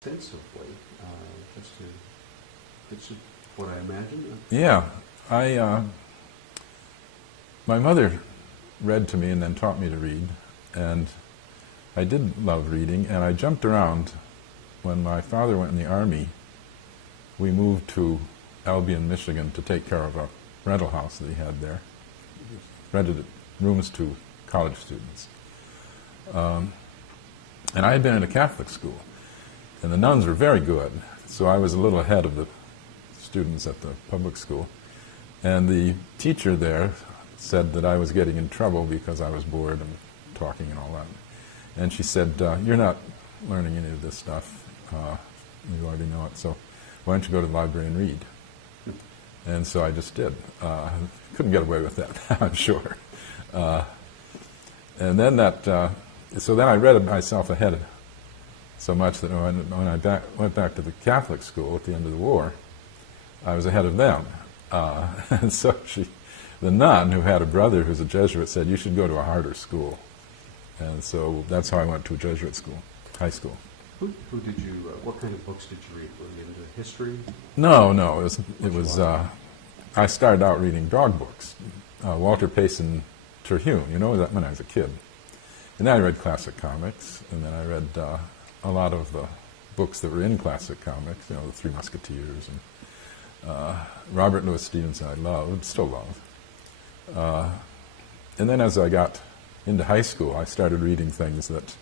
extensively, just to what I imagine. Yeah, my mother read to me and then taught me to read, and I did love reading, and I jumped around. When my father went in the Army, we moved to Albion, Michigan to take care of a rental house that he had there. Rented rooms to college students. And I had been in a Catholic school, and the nuns were very good, so I was a little ahead of the students at the public school. And the teacher there said that I was getting in trouble because I was bored and talking and all that. And she said, "You're not learning any of this stuff. You already know it, so why don't you go to the library and read?" And so I just did. Couldn't get away with that, I'm sure. And then so then I read it myself ahead so much that when I went back to the Catholic school at the end of the war, I was ahead of them. And so the nun, who had a brother who's a Jesuit, said, "You should go to a harder school." And so that's how I went to a Jesuit school, high school. Who did you, what kind of books did you read? Were you into history? No, it was I started out reading dog books. Walter Payson Terhune, that when I was a kid. And then I read classic comics, and then I read a lot of the books that were in classic comics, the Three Musketeers, and Robert Louis Stevenson I loved, still love. And then as I got into high school, I started reading things that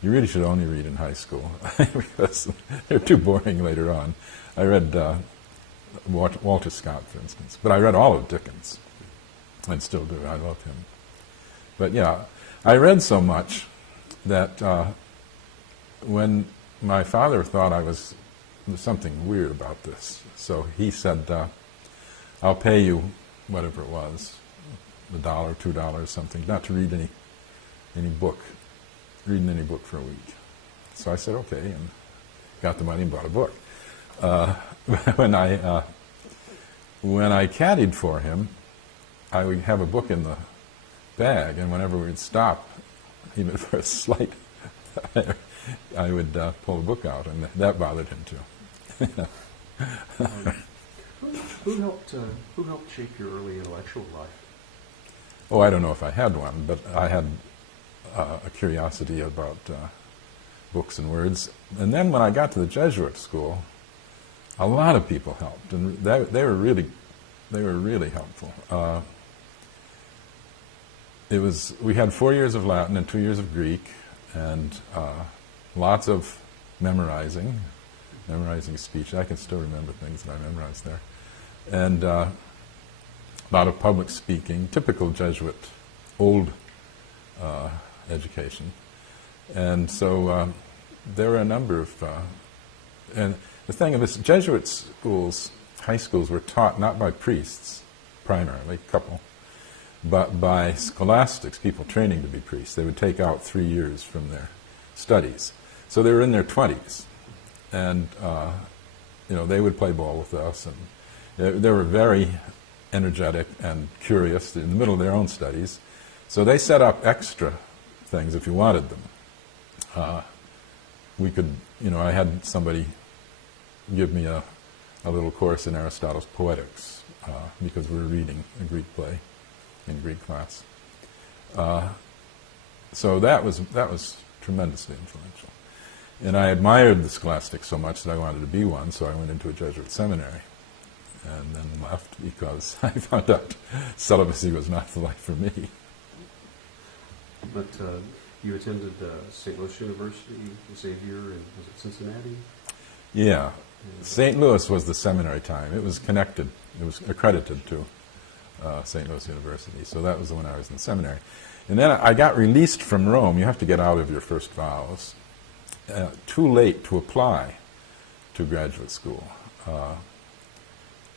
you really should only read in high school, because they're too boring later on. I read Walter Scott, for instance, but I read all of Dickens, and still do. I love him. But yeah, I read so much that when my father thought there's something weird about this, so he said, "I'll pay you whatever it was, $1, $2, something, not to read any book, reading any book for a week." So I said, okay, and got the money and bought a book. When I caddied for him, I would have a book in the bag, and whenever we'd stop, even for a slight, I would pull a book out, and that bothered him too. Who helped shape your early intellectual life? Oh, I don't know if I had one, but I had a curiosity about books and words. And then when I got to the Jesuit school, a lot of people helped, and they were really helpful. We had 4 years of Latin and 2 years of Greek, and lots of memorizing speech. I can still remember things that I memorized there. And a lot of public speaking, typical Jesuit, old education. And so there were a number of... and the thing of this, Jesuit schools, high schools, were taught not by priests, primarily, a couple, but by scholastics, people training to be priests. They would take out 3 years from their studies. So they were in their 20s. And, they would play ball with us. And they were very energetic and curious in the middle of their own studies. So they set up extra things if you wanted them. We could, I had somebody give me a little course in Aristotle's Poetics because we were reading a Greek play in Greek class. So that was tremendously influential. And I admired the scholastics so much that I wanted to be one, so I went into a Jesuit seminary and then left because I found out celibacy was not the life for me. But you attended St. Louis University, Xavier, and was it Cincinnati? Yeah. St. Louis was the seminary time. It was connected. It was accredited to St. Louis University. So that was the one I was in seminary. And then I got released from Rome. You have to get out of your first vows. Too late to apply to graduate school.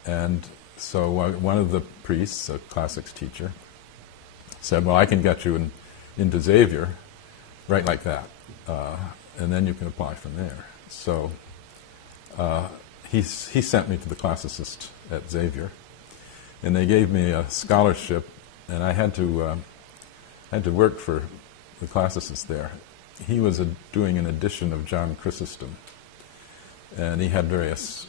And so one of the priests, a classics teacher, said, well, I can get you into Xavier right like that. And then you can apply from there. So he sent me to the classicist at Xavier, and they gave me a scholarship, and I had to work for the classicist there. He was doing an edition of John Chrysostom, And he had various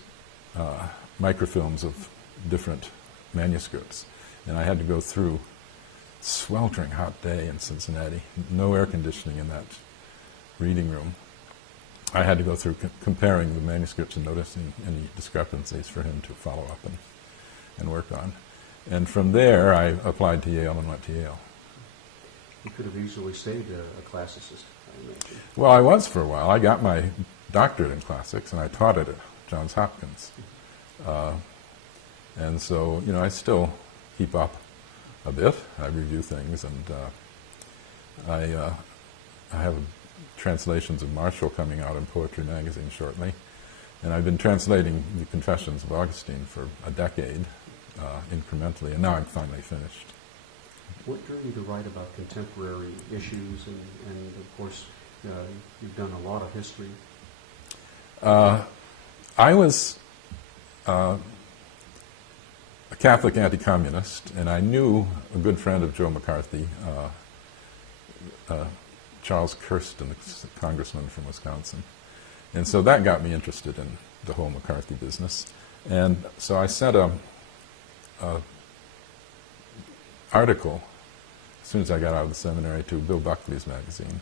microfilms of different manuscripts. And I had to go through sweltering hot day in Cincinnati, no air conditioning in that reading room. I had to go through comparing the manuscripts and noticing any discrepancies for him to follow up and work on. And from there, I applied to Yale and went to Yale. You could have easily stayed a classicist, I imagine. Well, I was for a while. I got my doctorate in classics, and I taught it at Johns Hopkins. And so, I still keep up a bit. I review things, and I have translations of Marshall coming out in Poetry Magazine shortly. And I've been translating the Confessions of Augustine for a decade, incrementally, and now I'm finally finished. What drew you to write about contemporary issues, and of course, you've done a lot of history? I was a Catholic anti-communist, and I knew a good friend of Joe McCarthy, Charles Kirsten, the congressman from Wisconsin. And so that got me interested in the whole McCarthy business. And so I sent a article as soon as I got out of the seminary to Bill Buckley's magazine.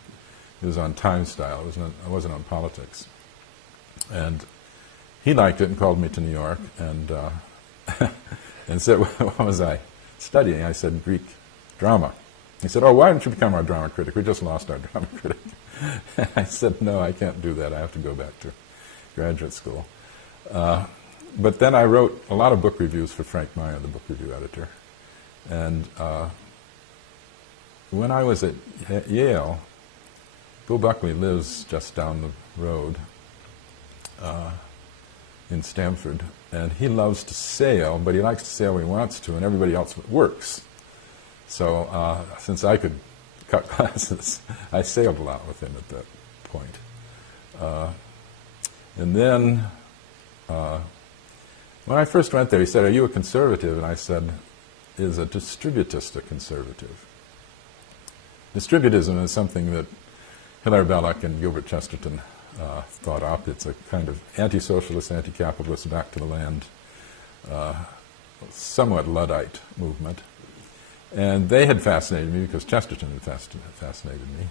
It was on time style. It wasn't on politics. And he liked it and called me to New York and and said, what was I studying? I said, Greek drama. He said, oh, why don't you become our drama critic? We just lost our drama critic. I said, no, I can't do that. I have to go back to graduate school. But then I wrote a lot of book reviews for Frank Meyer, the book review editor. And when I was at Yale, Bill Buckley lives just down the road in Stamford, and he loves to sail, but he likes to sail when he wants to, and everybody else works. So since I could cut classes, I sailed a lot with him at that point. And then when I first went there, he said, are you a conservative? And I said, is a distributist a conservative? Distributism is something that Hilaire Belloc and Gilbert Chesterton thought up. It's a kind of anti-socialist, anti-capitalist, back to the land, somewhat Luddite movement. And they had fascinated me because Chesterton had fascinated me.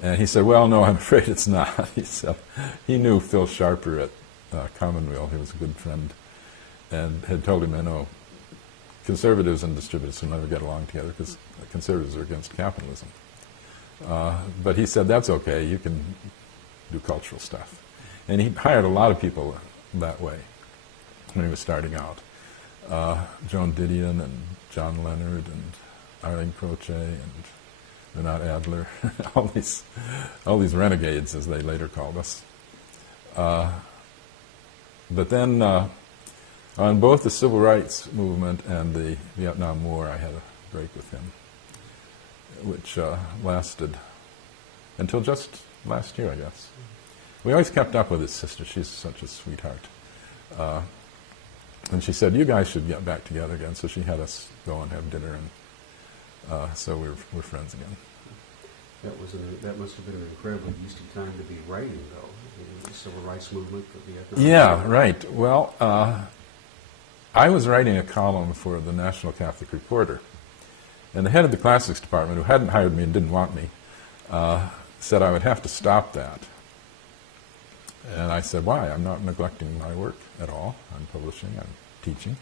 And he said, well, no, I'm afraid it's not. He said he knew Phil Sharper at Commonweal. He was a good friend, and had told him, conservatives and distributists will never get along together because conservatives are against capitalism. But he said, that's okay, you can do cultural stuff. And he hired a lot of people that way when he was starting out. Joan Didion and John Leonard and Arlene Croce and Renat Adler, all these renegades, as they later called us. But then on both the civil rights movement and the Vietnam War, I had a break with him, which lasted until just last year, I guess. We always kept up with his sister. She's such a sweetheart. And she said, you guys should get back together again. So she had us go and have dinner, and so we're friends again. That must have been an incredibly easy time to be writing, though, the civil rights movement, the Vietnam War. Yeah, right. Well, I was writing a column for the National Catholic Reporter, and the head of the classics department, who hadn't hired me and didn't want me, said I would have to stop that. And I said, why? I'm not neglecting my work at all. I'm publishing, I'm teaching.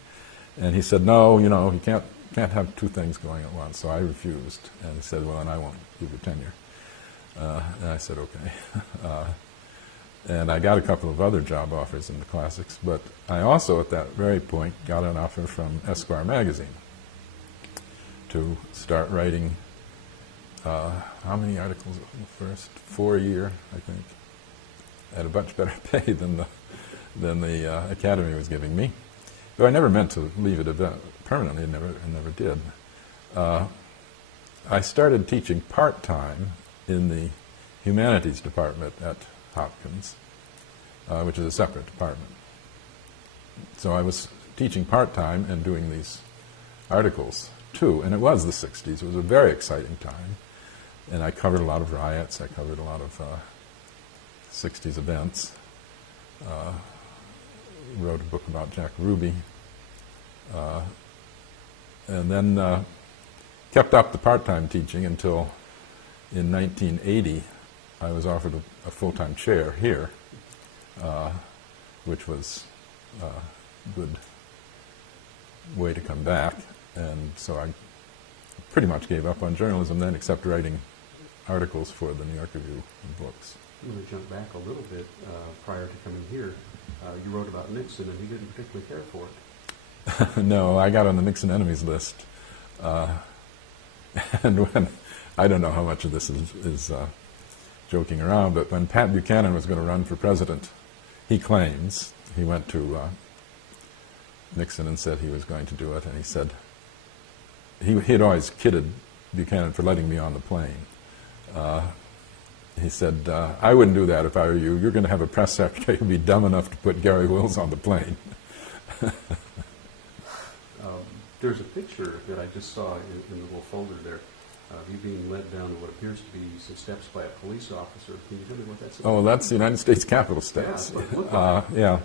And he said, no, you can't have two things going at once. So I refused. And he said, well, then I won't give you tenure. And I said, okay. And I got a couple of other job offers in the classics, but I also, at that very point, got an offer from Esquire magazine to start writing, how many articles first? 4 a year, I think, at a much better pay than the Academy was giving me. Though I never meant to leave it permanently, I never did. I started teaching part-time in the humanities department at Hopkins, which is a separate department. So I was teaching part-time and doing these articles too, and it was the 60s. It was a very exciting time, and I covered a lot of riots. I covered a lot of 60s events. wrote a book about Jack Ruby, and then kept up the part-time teaching until in 1980 I was offered a full-time chair here, which was a good way to come back, and so I pretty much gave up on journalism then, except writing articles for the New York Review and books. I'm going to jump back a little bit prior to coming here. You wrote about Nixon, and he didn't particularly care for it. No, I got on the Nixon enemies list. And when, I don't know how much of this is joking around, but when Pat Buchanan was going to run for president, he claims, he went to Nixon and said he was going to do it, and he said, he had always kidded Buchanan for letting me on the plane. He said, I wouldn't do that if I were you. You're going to have a press secretary who'd be dumb enough to put Gary Wills on the plane. There's a picture that I just saw in the little folder there of you being led down what appears to be some steps by a police officer. Can you tell me what that's about? Oh, that's the United States Capitol steps. Yeah, that's what it looked like. Yeah.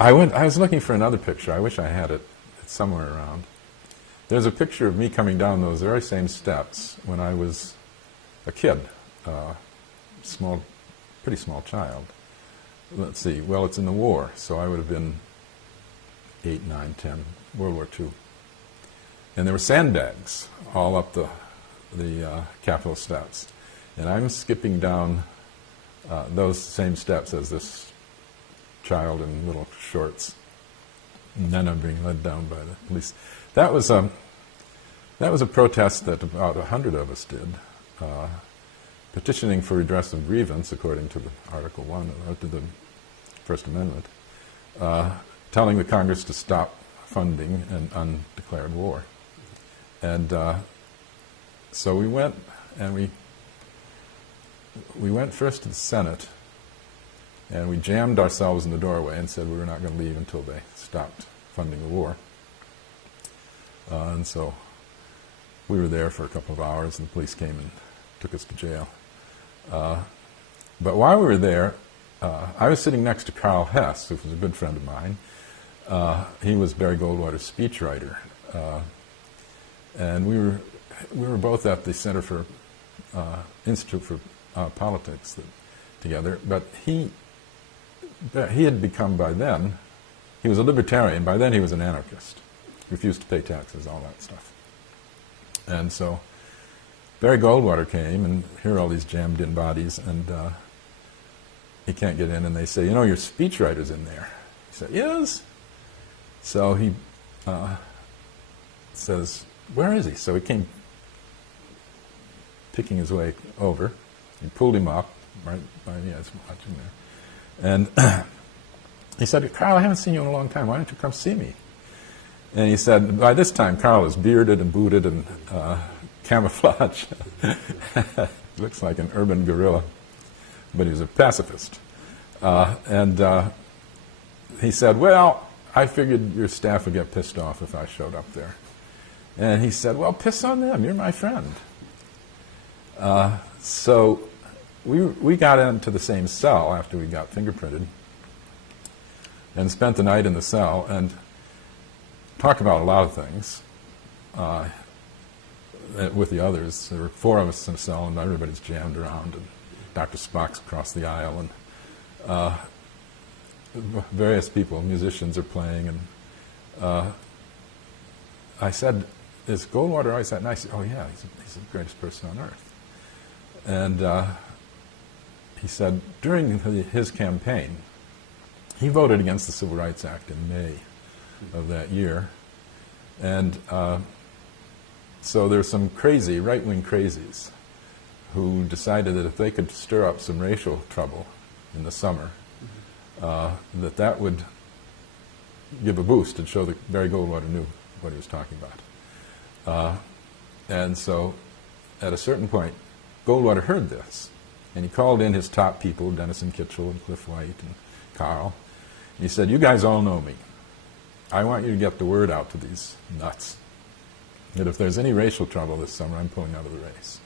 I was looking for another picture. I wish I had it. It's somewhere around. There's a picture of me coming down those very same steps when I was a kid, pretty small child. Let's see, well, it's in the war, so I would have been 8, 9, 10, World War II. And there were sandbags all up the Capitol steps. And I'm skipping down those same steps as this child in little shorts. And then I'm being led down by the police. That was a protest that about 100 of us did, petitioning for redress of grievance, according to the Article 1, or to the First Amendment, telling the Congress to stop funding an undeclared war. And so we went, and we went first to the Senate, and we jammed ourselves in the doorway and said we were not going to leave until they stopped funding the war. And so we were there for a couple of hours, and the police came and took us to jail. But while we were there, I was sitting next to Carl Hess, who was a good friend of mine. He was Barry Goldwater's speechwriter. And we were both at the Center for Institute for Politics together, but he had become by then, he was a libertarian, by then he was an anarchist, refused to pay taxes, all that stuff. And so Barry Goldwater came, and here are all these jammed in bodies, and he can't get in, and they say, you know, your speechwriter's in there. He said, yes. So he says, where is he? So he came picking his way over. He pulled him up, right by me, I was watching there. And he said, Carl, I haven't seen you in a long time. Why don't you come see me? And he said, by this time, Carl was bearded and booted and camouflage. Looks like an urban guerrilla, but he was a pacifist. And he said, well, I figured your staff would get pissed off if I showed up there. And he said, well, piss on them. You're my friend. So we got into the same cell after we got fingerprinted and spent the night in the cell and talked about a lot of things with the others. There were 4 of us in the cell, and everybody's jammed around, and Dr. Spock's across the aisle, and various people, musicians, are playing. And I said, is Goldwater always that nice? Oh, yeah, he's the greatest person on earth. And he said, during his campaign, he voted against the Civil Rights Act in May of that year. And so there's some crazy, right-wing crazies who decided that if they could stir up some racial trouble in the summer, that would give a boost and show that Barry Goldwater knew what he was talking about. And so at a certain point, Goldwater heard this, and he called in his top people, Denison Kitchell and Cliff White and Carl. And he said, you guys all know me. I want you to get the word out to these nuts that if there's any racial trouble this summer, I'm pulling out of the race.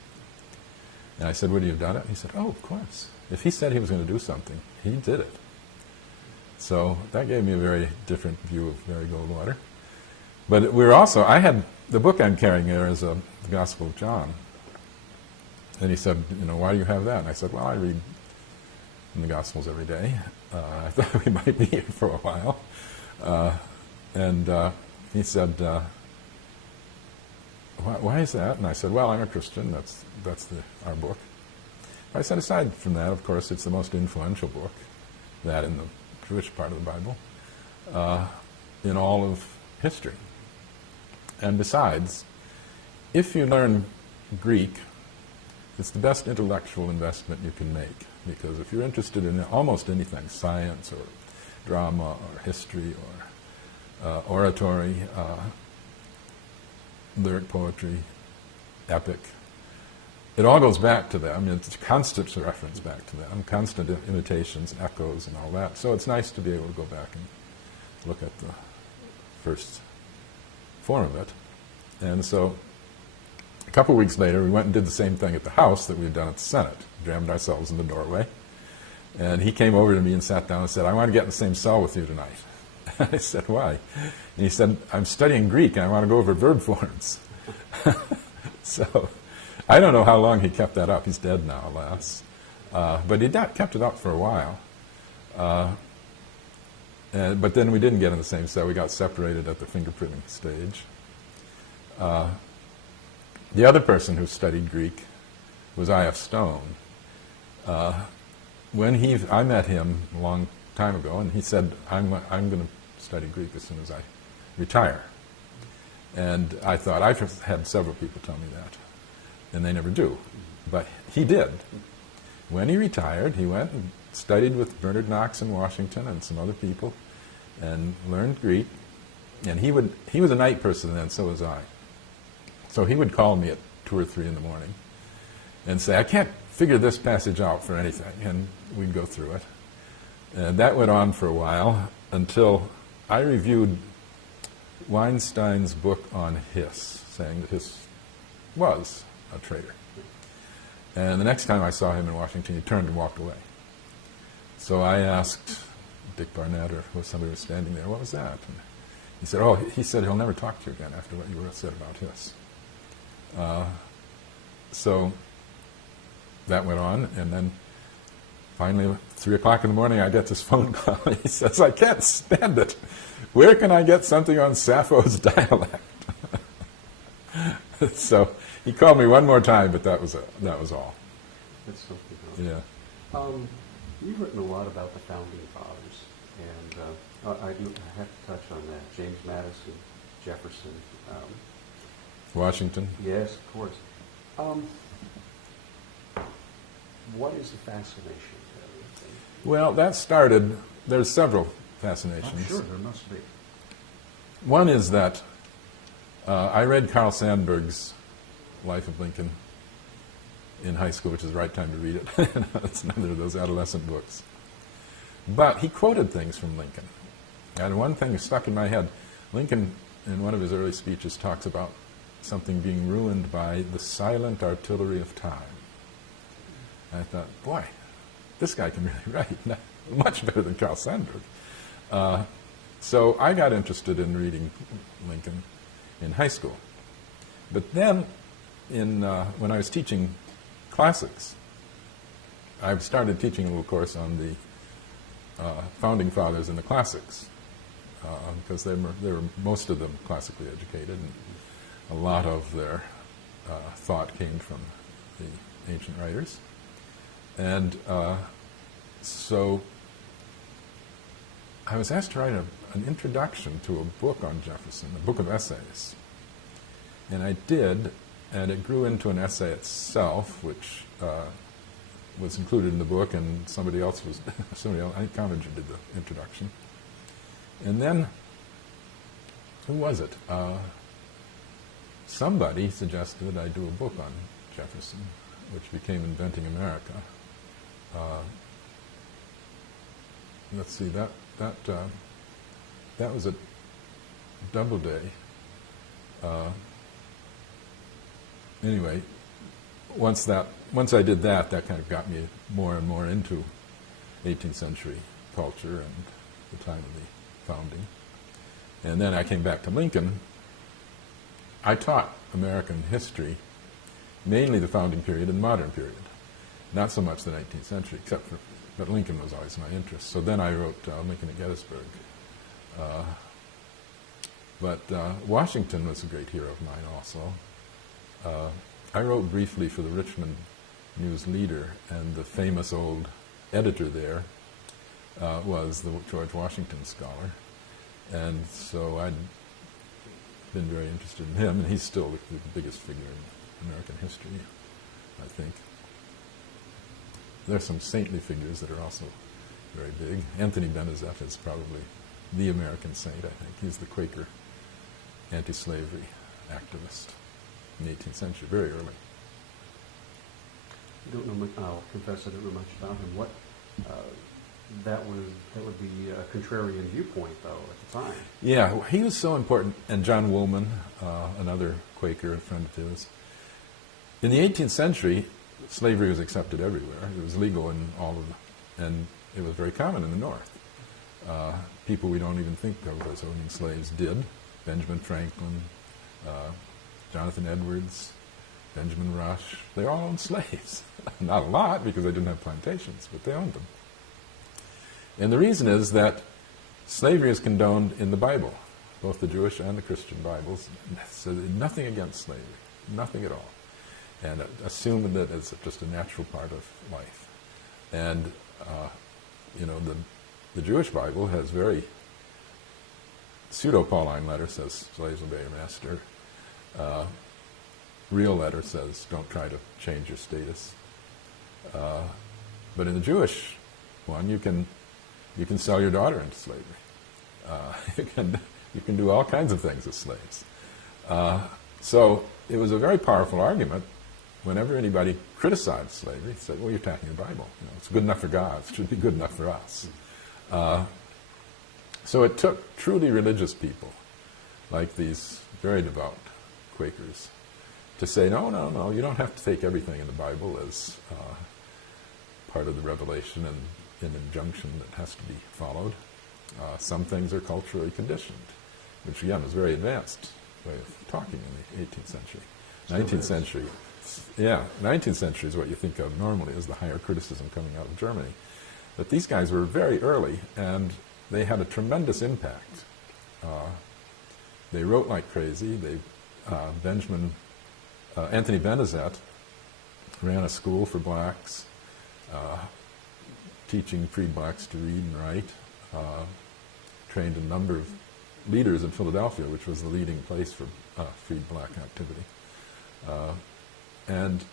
And I said, would you have done it? He said, oh, of course. If he said he was going to do something, he did it. So that gave me a very different view of Mary Goldwater. But we're also, I had, the book I'm carrying there is the Gospel of John. And he said, why do you have that? And I said, well, I read in the Gospels every day. I thought we might be here for a while. And he said, why is that? And I said, well, I'm a Christian. That's our book. I said, aside from that, of course, it's the most influential book, that in the Jewish part of the Bible, in all of history. And besides, if you learn Greek, it's the best intellectual investment you can make, because if you're interested in almost anything, science or drama or history or oratory, lyric poetry, epic, it all goes back to them. It's a constant reference back to them, constant imitations, echoes, and all that. So it's nice to be able to go back and look at the first form of it. And so a couple of weeks later, we went and did the same thing at the House that we had done at the Senate, jammed ourselves in the doorway. And he came over to me and sat down and said, I want to get in the same cell with you tonight. I said, why? And he said, I'm studying Greek and I want to go over verb forms. So I don't know how long he kept that up. He's dead now, alas. But he kept it up for a while. But then we didn't get in the same cell. We got separated at the fingerprinting stage. The other person who studied Greek was I.F. Stone. I met him a long time ago, and he said, I'm going to study Greek as soon as I retire. And I thought, I've had several people tell me that, and they never do. But he did. When he retired, he went and studied with Bernard Knox in Washington and some other people, and learned Greek. And he was a night person then, so was I. So he would call me at 2 or 3 in the morning and say, I can't figure this passage out for anything, and we'd go through it. And that went on for a while until I reviewed Weinstein's book on Hiss, saying that Hiss was a traitor. And the next time I saw him in Washington, he turned and walked away. So I asked Dick Barnett, or somebody was standing there, what was that? And he said, he said he'll never talk to you again after what you said about Hiss. So that went on, and then finally, 3 o'clock in the morning, I get this phone call. He says, I can't stand it. Where can I get something on Sappho's dialect? So he called me one more time, but that was all. That's something else. Yeah. You've written a lot about the Founding Fathers, and I have to touch on that. James Madison, Jefferson. Washington? Yes, of course. What is the fascination? Well, that started, there's several fascinations. I'm sure there must be. One is that I read Carl Sandburg's Life of Lincoln in high school, which is the right time to read it. It's another of those adolescent books. But he quoted things from Lincoln. And one thing stuck in my head. Lincoln, in one of his early speeches, talks about something being ruined by the silent artillery of time. And I thought, boy, this guy can really write, much better than Carl Sandburg. So I got interested in reading Lincoln in high school. But then, when I was teaching classics, I started teaching a little course on the Founding Fathers and the classics, because they were most of them classically educated, and a lot of their thought came from the ancient writers. And so I was asked to write an introduction to a book on Jefferson, a book of essays. And I did, and it grew into an essay itself, which was included in the book, and somebody else, I think Coninger did the introduction. And then, who was it? Somebody suggested I do a book on Jefferson, which became Inventing America. Let's see, that was at Doubleday. Anyway, once I did that kind of got me more and more into 18th century culture the time of the founding. And then I came back to Lincoln. I taught American history, mainly the founding period and the modern period, not so much the 19th century, but Lincoln was always my interest. So then I wrote Lincoln at Gettysburg. But Washington was a great hero of mine also. I wrote briefly for the Richmond News Leader, and the famous old editor there was the George Washington scholar. And so I'd been very interested in him, and he's still the biggest figure in American history, I think. There are some saintly figures that are also very big. Anthony Benezet is probably the American saint, I think. He's the Quaker anti-slavery activist in the 18th century, very early. I don't know much, I'll confess I don't know much about him. What, that would be a contrarian viewpoint, though, at the time. Yeah, he was so important. And John Woolman, another Quaker, a friend of his. In the 18th century, slavery was accepted everywhere. It was legal in all of and it was very common in the North. People we don't even think of as owning slaves did. Benjamin Franklin, Jonathan Edwards, Benjamin Rush, they all owned slaves. Not a lot, because they didn't have plantations, but they owned them. And the reason is that slavery is condoned in the Bible, both the Jewish and the Christian Bibles. So nothing against slavery, nothing at all. And assume that it's just a natural part of life. And, the Jewish Bible has very pseudo-Pauline letter says, slaves obey your master. Real letter says, don't try to change your status. But in the Jewish one, you can sell your daughter into slavery. You can do all kinds of things as slaves. So it was a very powerful argument. Whenever anybody criticized slavery, they said, well, you're attacking the Bible. It's good enough for God. It should be good enough for us. So it took truly religious people, like these very devout Quakers, to say, no, you don't have to take everything in the Bible as part of the revelation and an injunction that has to be followed. Some things are culturally conditioned, which again was a very advanced way of talking in the 18th century. 19th century, 19th century is what you think of normally as the higher criticism coming out of Germany. But these guys were very early, and they had a tremendous impact. They wrote like crazy. Anthony Benezet ran a school for blacks, teaching freed blacks to read and write, trained a number of leaders in Philadelphia, which was the leading place for freed black activity, and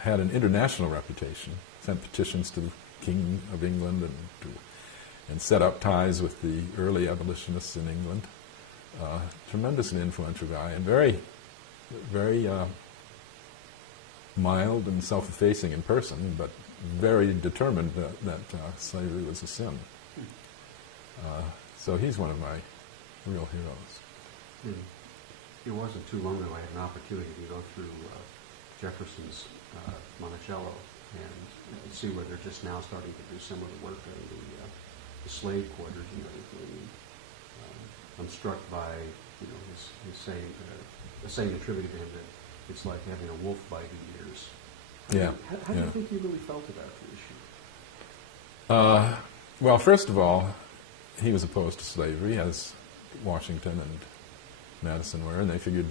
had an international reputation, sent petitions to the King of England and set up ties with the early abolitionists in England. Tremendously influential guy, and very, very mild and self-effacing in person, but very determined that slavery was a sin. So he's one of my real heroes. It wasn't too long ago I had an opportunity to go through Jefferson's Monticello and see where they're just now starting to do some of the work in the slave quarters and everything. I'm struck by his saying, the saying attributed to him that it's like having a wolf by the ears. Yeah. How do you think he really felt about the issue? Well, first of all, he was opposed to slavery, as Washington and Madison were, and they figured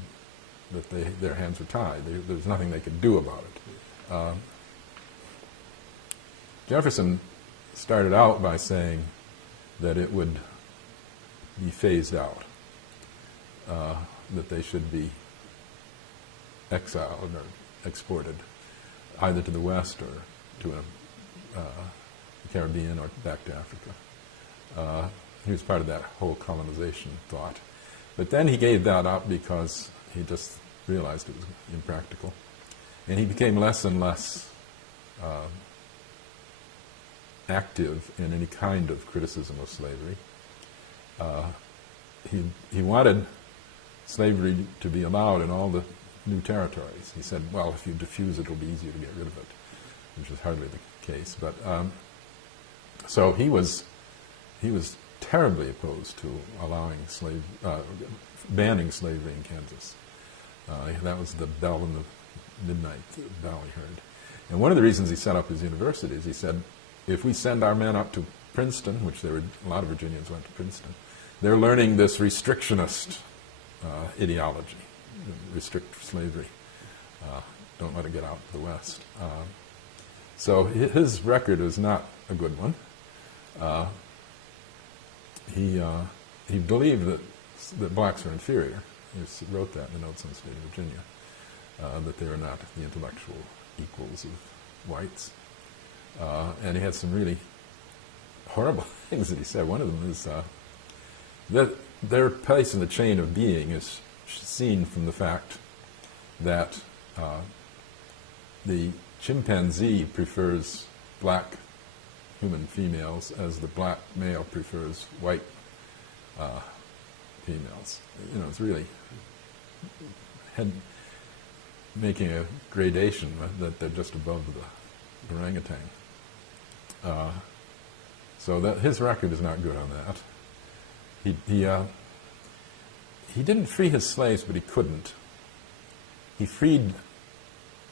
that their hands were tied. There was nothing they could do about it. Jefferson started out by saying that it would be phased out, that they should be exiled or exported either to the West or to the Caribbean or back to Africa. He was part of that whole colonization thought. But then he gave that up because he just realized it was impractical. And he became less and less active in any kind of criticism of slavery. He wanted slavery to be allowed in all the new territories. He said, well, if you diffuse it, it'll be easier to get rid of it, which is hardly the case. But so he he was terribly opposed to banning slavery in Kansas. That was the bell in the midnight bell he heard. And one of the reasons he set up his universities, he said, if we send our men up to Princeton, which a lot of Virginians went to Princeton, they're learning this restrictionist ideology, restrict slavery, don't let it get out to the West. So his record was not a good one. He believed that blacks are inferior. He wrote that in the Notes on the State of Virginia, that they were not the intellectual equals of whites. And he had some really horrible things that he said. One of them is that their place in the chain of being is seen from the fact that the chimpanzee prefers black human females as the black male prefers white females. You know, it's really making a gradation that they're just above the orangutan. So that his record is not good on that. He didn't free his slaves, but he couldn't. He freed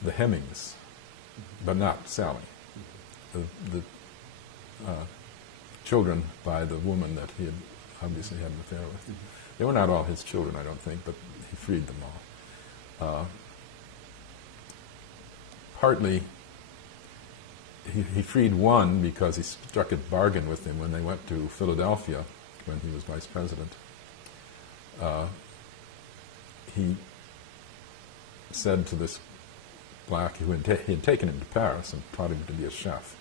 the Hemmings, but not Sally. The children by the woman that he had obviously had an affair with. They were not all his children, I don't think, but he freed them all. Partly, he freed one because he struck a bargain with him when they went to Philadelphia when he was vice president. He said to this black who he had taken him to Paris and taught him to be a chef.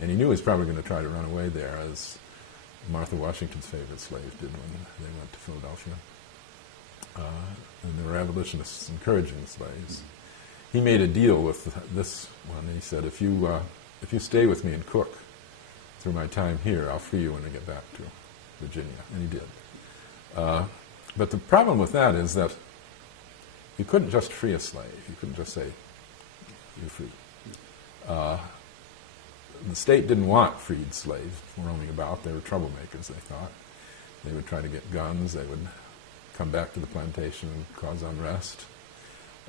And he knew he was probably going to try to run away there, as Martha Washington's favorite slaves did when they went to Philadelphia. And there were abolitionists encouraging the slaves. He made a deal with this one. He said, if you stay with me and cook through my time here, I'll free you when I get back to Virginia. And he did. But the problem with that is that you couldn't just free a slave. You couldn't just say, you're free. The state didn't want freed slaves roaming about. They were troublemakers, they thought. They would try to get guns. They would come back to the plantation and cause unrest.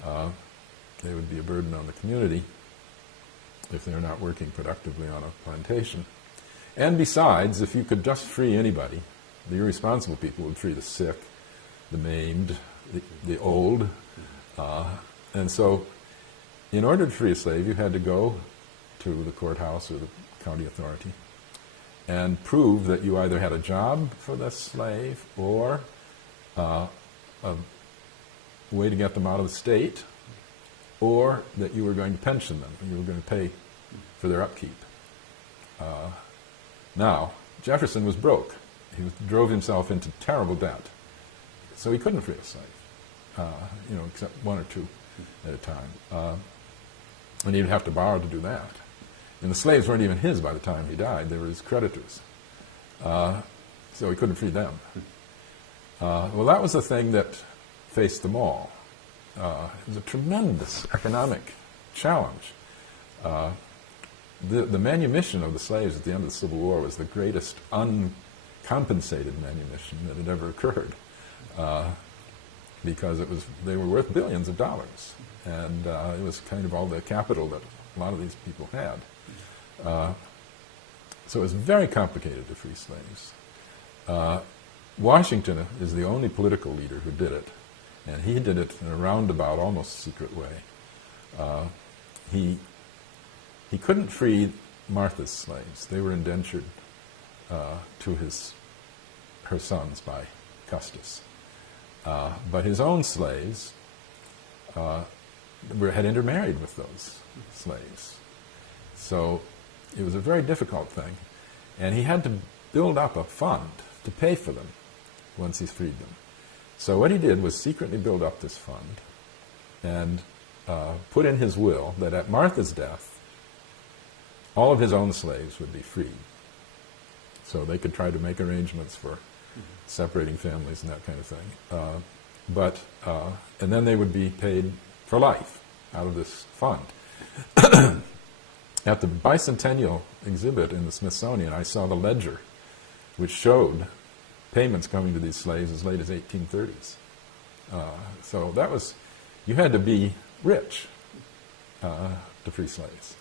They would be a burden on the community if they were not working productively on a plantation. And besides, if you could just free anybody, the irresponsible people would free the sick, the maimed, the old. And so, in order to free a slave, you had to go to the courthouse or the county authority and prove that you either had a job for the slave or a way to get them out of the state, or that you were going to pension them, and you were going to pay for their upkeep. Now, Jefferson was broke. He drove himself into terrible debt. So he couldn't free a slave, except one or two at a time. And he'd have to borrow to do that. And the slaves weren't even his by the time he died. They were his creditors. So he couldn't free them. Well, that was the thing that faced them all. It was a tremendous economic challenge. The manumission of the slaves at the end of the Civil War was the greatest uncompensated manumission that had ever occurred, because they were worth billions of dollars, and it was kind of all the capital that a lot of these people had. So it was very complicated to free slaves. Washington is the only political leader who did it, and he did it in a roundabout, almost secret way. He couldn't free Martha's slaves. They were indentured to her sons by Custis. But his own slaves had intermarried with those slaves. So it was a very difficult thing. And he had to build up a fund to pay for them once he freed them. So what he did was secretly build up this fund and put in his will that at Martha's death, all of his own slaves would be freed. So they could try to make arrangements for separating families and that kind of thing. And then they would be paid for life out of this fund. At the bicentennial exhibit in the Smithsonian, I saw the ledger which showed payments coming to these slaves as late as 1830s. So that was, you had to be rich to free slaves.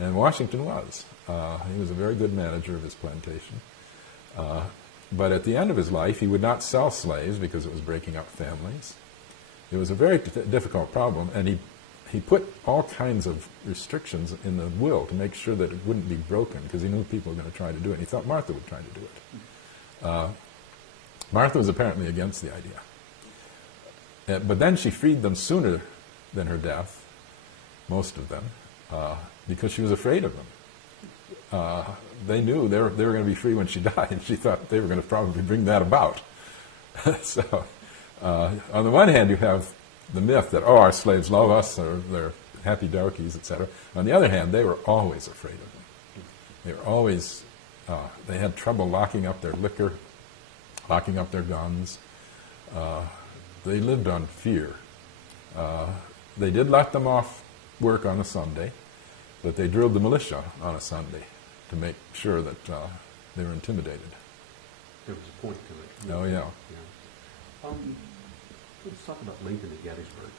And Washington was. He was a very good manager of his plantation. But at the end of his life, he would not sell slaves because it was breaking up families. It was a very difficult problem, and he put all kinds of restrictions in the will to make sure that it wouldn't be broken, because he knew people were going to try to do it. And he thought Martha would try to do it. Martha was apparently against the idea. But then she freed them sooner than her death, most of them, because she was afraid of them. They knew they were going to be free when she died, and she thought they were going to probably bring that about. So, on the one hand, you have the myth that, oh, our slaves love us, or they're happy darkies, etc. On the other hand, they were always afraid of them. They were always, they had trouble locking up their liquor, locking up their guns. They lived on fear. They did let them off work on a Sunday, but they drilled the militia on a Sunday to make sure that they were intimidated. There was a point to it. Oh, yeah. Let's talk about Lincoln at Gettysburg.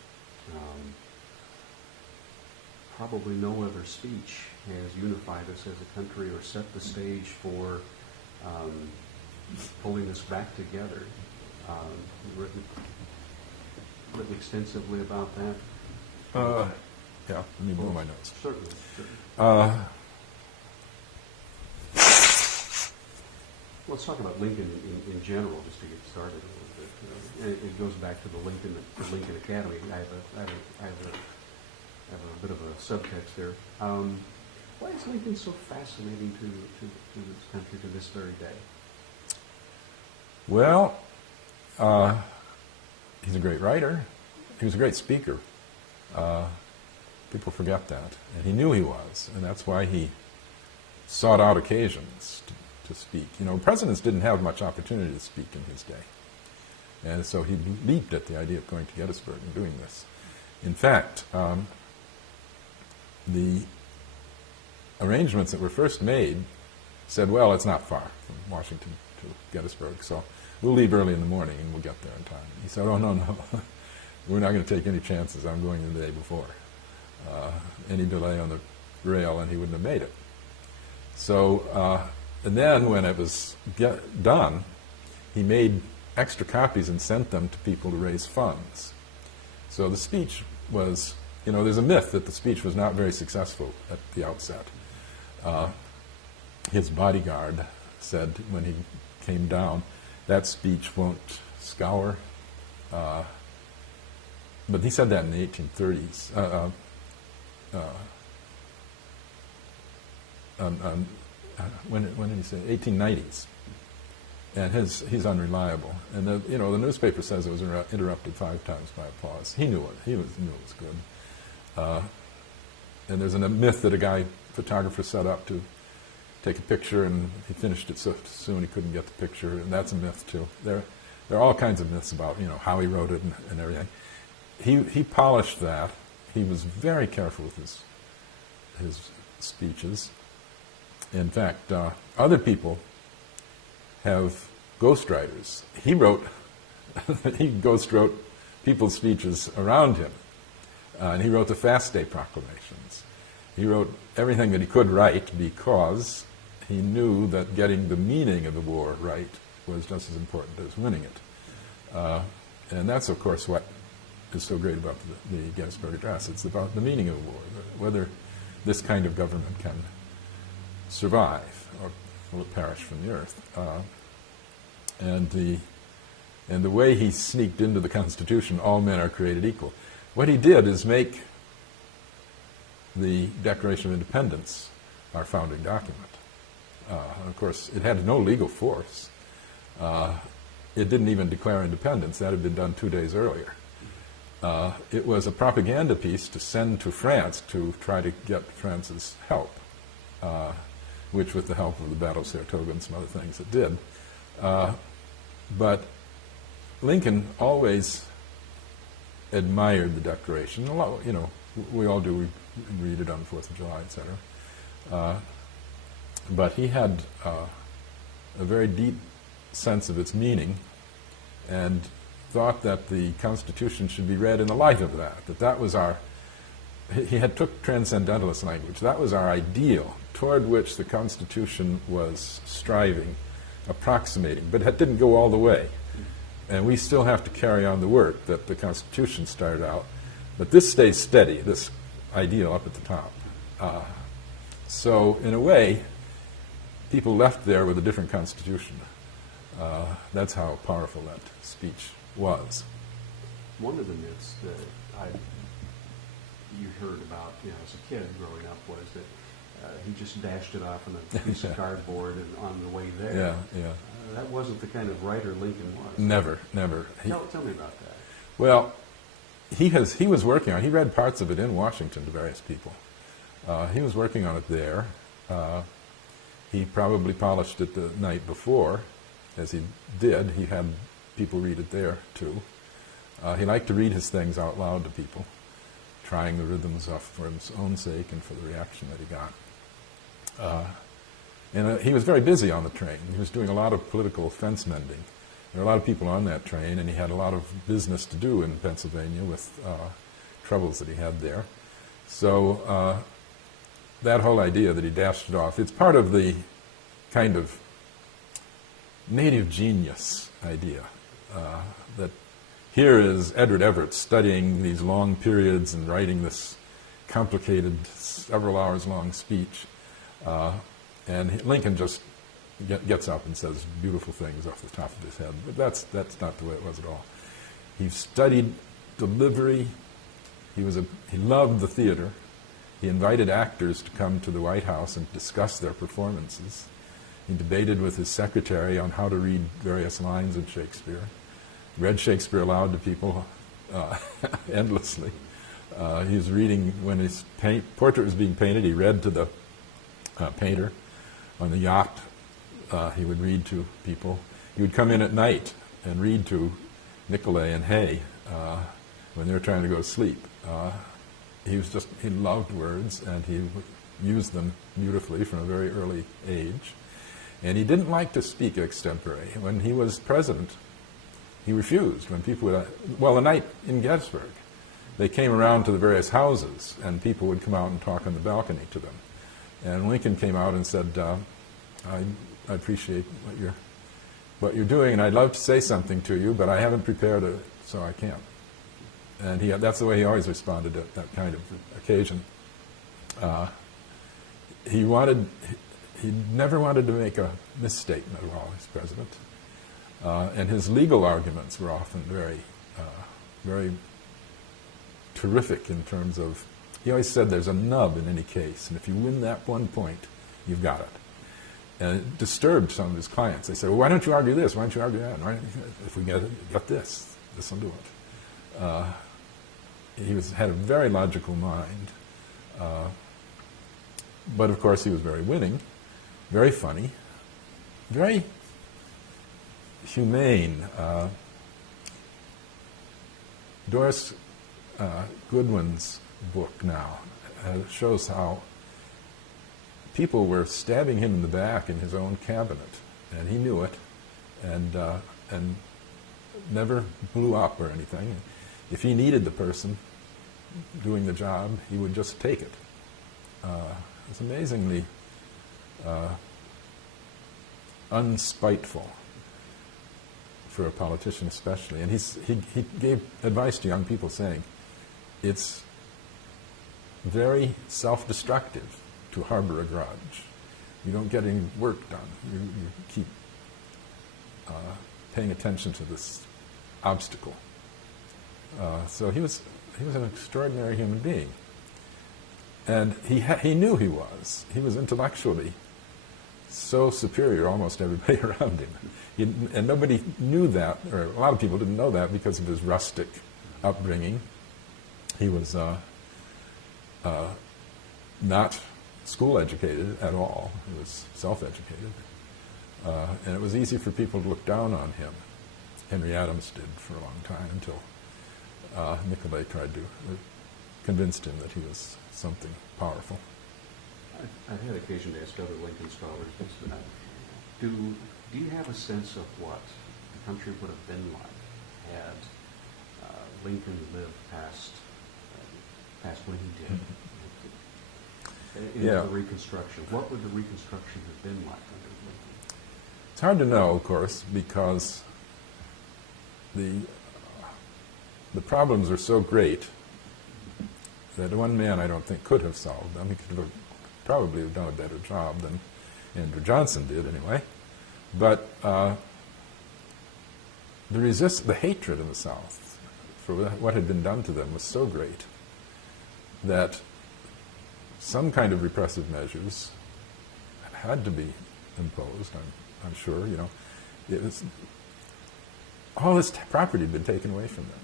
Probably no other speech has unified us as a country or set the stage for pulling us back together. Written extensively about that. Yeah, let me blow my nose. Certainly. Let's talk about Lincoln in general, just to get started a little bit. It goes back to the Lincoln Academy. I have a bit of a subtext there. Why is Lincoln so fascinating to this country to this very day? Well, he's a great writer. He was a great speaker. People forget that. And he knew he was, and that's why he sought out occasions to speak. You know, presidents didn't have much opportunity to speak in his day. And so he leaped at the idea of going to Gettysburg and doing this. In fact, the arrangements that were first made said, well, it's not far from Washington to Gettysburg, so we'll leave early in the morning and we'll get there in time. He said, oh, no, we're not going to take any chances. I'm going the day before. Any delay on the rail and he wouldn't have made it. So, and then when it was done, he made extra copies and sent them to people to raise funds. So the speech was, you know, there's a myth that the speech was not very successful at the outset. His bodyguard said when he came down, that speech won't scour. But he said that in the 1830s. When did he say? 1890s. And he's unreliable. And the newspaper says it was interrupted 5 times by applause. He knew it. He knew it was good. And there's a myth that a photographer set up to take a picture, and he finished it so soon he couldn't get the picture, and that's a myth too. There are all kinds of myths about how he wrote it and everything. He polished that. He was very careful with his speeches. In fact, other people have ghostwriters. He ghost wrote people's speeches around him. And he wrote the Fast Day Proclamations. He wrote everything that he could write because he knew that getting the meaning of the war right was just as important as winning it. And that's, of course, what is so great about the Gettysburg Address. It's about the meaning of the war, whether this kind of government can survive or will it perish from the earth. And the way he sneaked into the Constitution, all men are created equal. What he did is make the Declaration of Independence our founding document. Of course, it had no legal force. It didn't even declare independence. That had been done 2 days earlier. It was a propaganda piece to send to France to try to get France's help, which with the help of the Battle of Saratoga and some other things it did. But Lincoln always admired the Declaration. We all do. We read it on the 4th of July, etc. But he had a very deep sense of its meaning, and thought that the Constitution should be read in the light of that, that was our, he had took transcendentalist language, that was our ideal toward which the Constitution was striving, approximating, but it didn't go all the way. And we still have to carry on the work that the Constitution started out. But this stays steady, this ideal up at the top. So in a way, people left there with a different Constitution. That's how powerful that speech was. One of the myths that you heard about, as a kid growing up was that he just dashed it off on a piece of cardboard and on the way there. Yeah. That wasn't the kind of writer Lincoln was. Never. Tell me about that. Well, he was working on it. He read parts of it in Washington to various people. He was working on it there. He probably polished it the night before, as he did. He had people read it there, too. He liked to read his things out loud to people, trying the rhythms off for his own sake and for the reaction that he got. And he was very busy on the train. He was doing a lot of political fence mending. There were a lot of people on that train, and he had a lot of business to do in Pennsylvania with troubles that he had there. So that whole idea that he dashed it off, it's part of the kind of native genius idea that here is Edward Everett studying these long periods and writing this complicated, several hours long speech. And Lincoln just gets up and says beautiful things off the top of his head. But that's not the way it was at all. He studied delivery. He loved the theater. He invited actors to come to the White House and discuss their performances. He debated with his secretary on how to read various lines in Shakespeare. Read Shakespeare aloud to people endlessly. He was reading, when his portrait was being painted, he read to the painter. On the yacht, he would read to people. He would come in at night and read to Nicolay and Hay when they were trying to go to sleep. He loved words, and he used them beautifully from a very early age. And he didn't like to speak extempore. When he was president, he refused. When people would, the night in Gettysburg, they came around to the various houses, and people would come out and talk on the balcony to them. And Lincoln came out and said, I appreciate what you're doing, and I'd love to say something to you, but I haven't prepared it, so I can't. And that's the way he always responded at that kind of occasion. He never wanted to make a misstatement at all as president. And his legal arguments were often very, very terrific in terms of, he always said there's a nub in any case, and if you win that one point, you've got it. And it disturbed some of his clients. They said, well, why don't you argue this? Why don't you argue that? If we get this will do it. He had a very logical mind. But of course he was very winning, very funny, very humane. Doris Goodwin's book now shows how people were stabbing him in the back in his own cabinet, and he knew it, and never blew up or anything. If he needed the person doing the job, he would just take it. It's amazingly unspiteful for a politician especially. And he gave advice to young people saying, it's very self-destructive to harbor a grudge. You don't get any work done. You keep paying attention to this obstacle. So he was an extraordinary human being. And he knew he was. He was intellectually so superior to almost everybody around him. And nobody knew that, or a lot of people didn't know that because of his rustic upbringing. He was not school-educated at all. He was self-educated. And it was easy for people to look down on him. Henry Adams did for a long time until Nicolay tried to convince him that he was something powerful. I've had occasion to ask other Lincoln scholars this. Do you have a sense of what the country would have been like had Lincoln lived past when he did? Into the Reconstruction. What would the Reconstruction have been like under Lincoln? It's hard to know, of course, because the problems are so great that one man, I don't think, could have solved them. He could have probably have done a better job than Andrew Johnson did, anyway. But the hatred in the South for what had been done to them was so great that some kind of repressive measures had to be imposed. I'm sure. It was all this property had been taken away from them.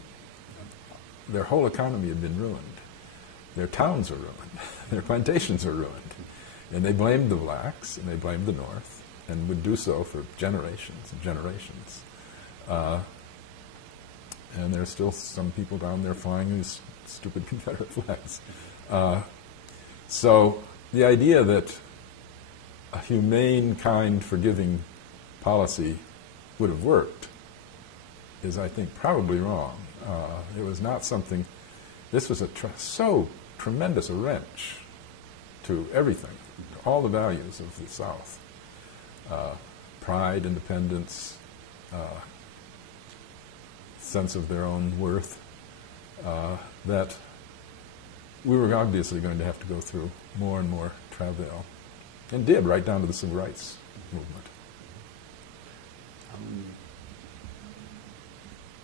Their whole economy had been ruined. Their towns are ruined. Their plantations are ruined. And they blamed the blacks, and they blamed the North, and would do so for generations and generations. And there's still some people down there flying these stupid Confederate flags. So the idea that a humane, kind, forgiving policy would have worked is, I think, probably wrong. It was not something. This was so tremendous a wrench to everything, to all the values of the South. Pride, independence, sense of their own worth, that we were obviously going to have to go through more and more travail, and did, right down to the Civil Rights Movement.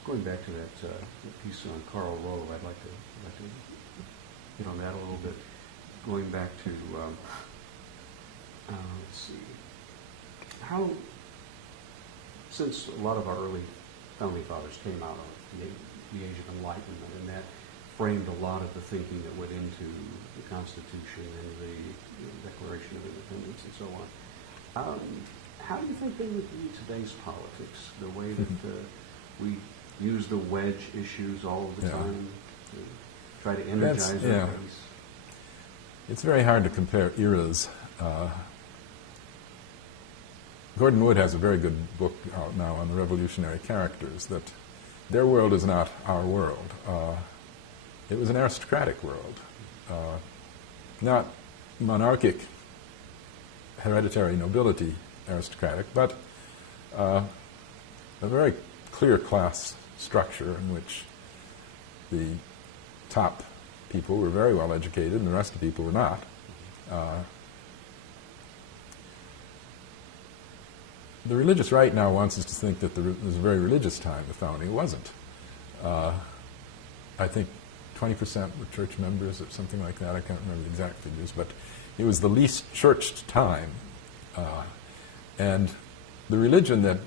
Going back to that piece on Karl Rove, I'd like to hit on that a little bit. Going back to, let's see, how, since a lot of our early founding fathers came out of the age of Enlightenment, and that framed a lot of the thinking that went into the Constitution and the Declaration of Independence and so on. How do you think they would view today's politics, the way that we use the wedge issues all of the time to try to energize our base? It's very hard to compare eras. Gordon Wood has a very good book out now on the revolutionary characters, that their world is not our world. It was an aristocratic world, not monarchic, hereditary nobility aristocratic, but a very clear class structure in which the top people were very well educated and the rest of the people were not. The religious right now wants us to think that it was a very religious time, the founding. It wasn't. I think 20% were church members or something like that. I can't remember the exact figures, but it was the least churched time. And the religion that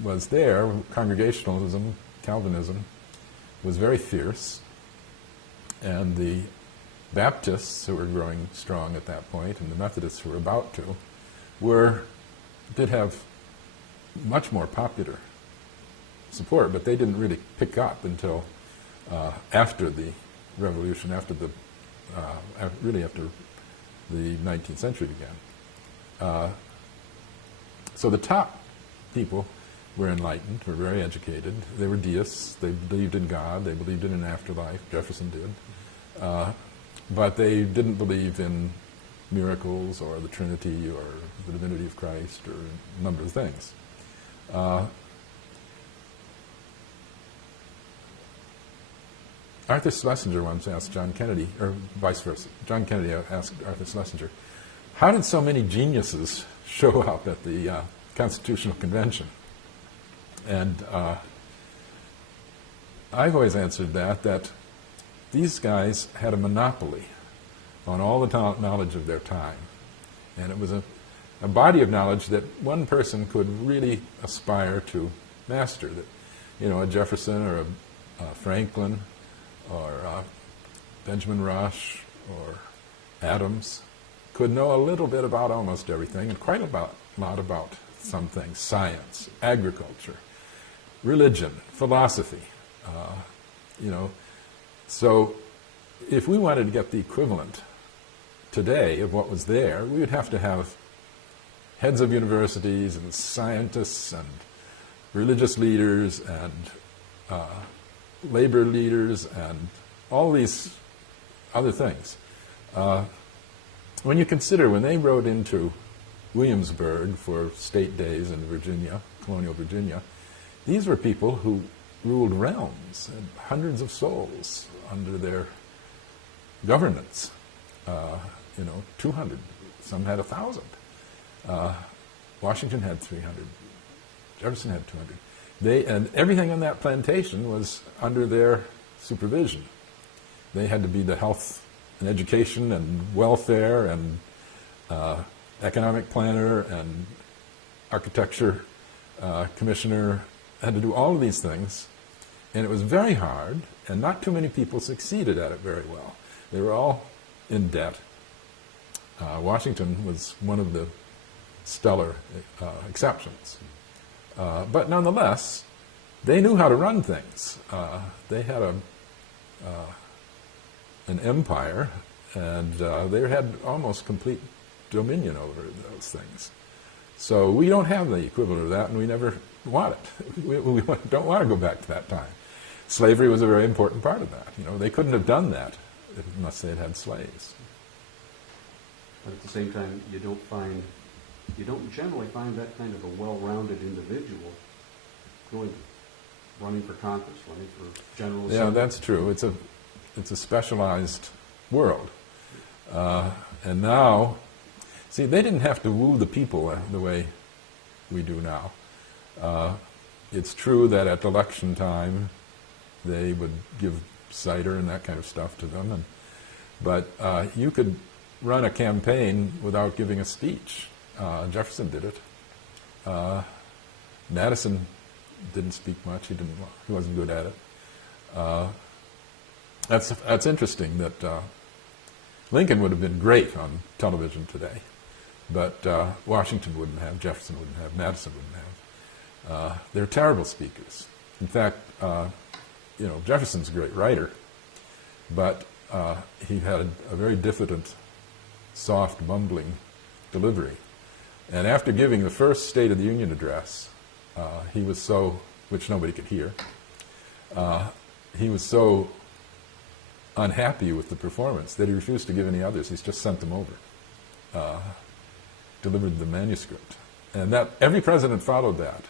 was there, Congregationalism, Calvinism, was very fierce. And the Baptists, who were growing strong at that point, and the Methodists, who were about to, did have much more popular support, but they didn't really pick up until after the Revolution, after the 19th century began. So the top people were enlightened, were very educated. They were deists. They believed in God. They believed in an afterlife. Jefferson did. But they didn't believe in miracles or the Trinity or the divinity of Christ or a number of things. Arthur Schlesinger once asked John Kennedy, or vice versa. John Kennedy asked Arthur Schlesinger, how did so many geniuses show up at the Constitutional Convention? And I've always answered that these guys had a monopoly on all the knowledge of their time. And it was a body of knowledge that one person could really aspire to master. That, a Jefferson or a Franklin or Benjamin Rush or Adams could know a little bit about almost everything, and quite a lot about some things: science, agriculture, religion, philosophy. So if we wanted to get the equivalent today of what was there, we would have to have heads of universities and scientists and religious leaders and labor leaders and all these other things. When you consider when they rode into Williamsburg for state days in Virginia, colonial Virginia, these were people who ruled realms and hundreds of souls under their governance. 200, some had 1,000. Washington had 300. Jefferson had 200. And everything on that plantation was under their supervision. They had to be the health and education and welfare and economic planner and architecture commissioner, had to do all of these things. And it was very hard, and not too many people succeeded at it very well. They were all in debt. Washington was one of the stellar exceptions. But nonetheless, they knew how to run things. They had an empire, and they had almost complete dominion over those things. So we don't have the equivalent of that, and we never want it. We don't want to go back to that time. Slavery was a very important part of that. They couldn't have done that unless they had had slaves. But at the same time, you don't generally find that kind of a well-rounded individual running for Congress, running for general assembly. Yeah, that's true. It's a specialized world. And now, see, they didn't have to woo the people the way we do now. It's true that at election time, they would give cider and that kind of stuff to them. But you could run a campaign without giving a speech. Jefferson did it. Madison didn't speak much. He wasn't good at it. That's interesting that Lincoln would have been great on television today, but Washington wouldn't have, Jefferson wouldn't have, Madison wouldn't have. They're terrible speakers. In fact, Jefferson's a great writer, but he had a very diffident, soft, mumbling delivery. And after giving the first State of the Union address, he was so, which nobody could hear, he was so unhappy with the performance that he refused to give any others. He's just sent them over, delivered the manuscript. And that every president followed that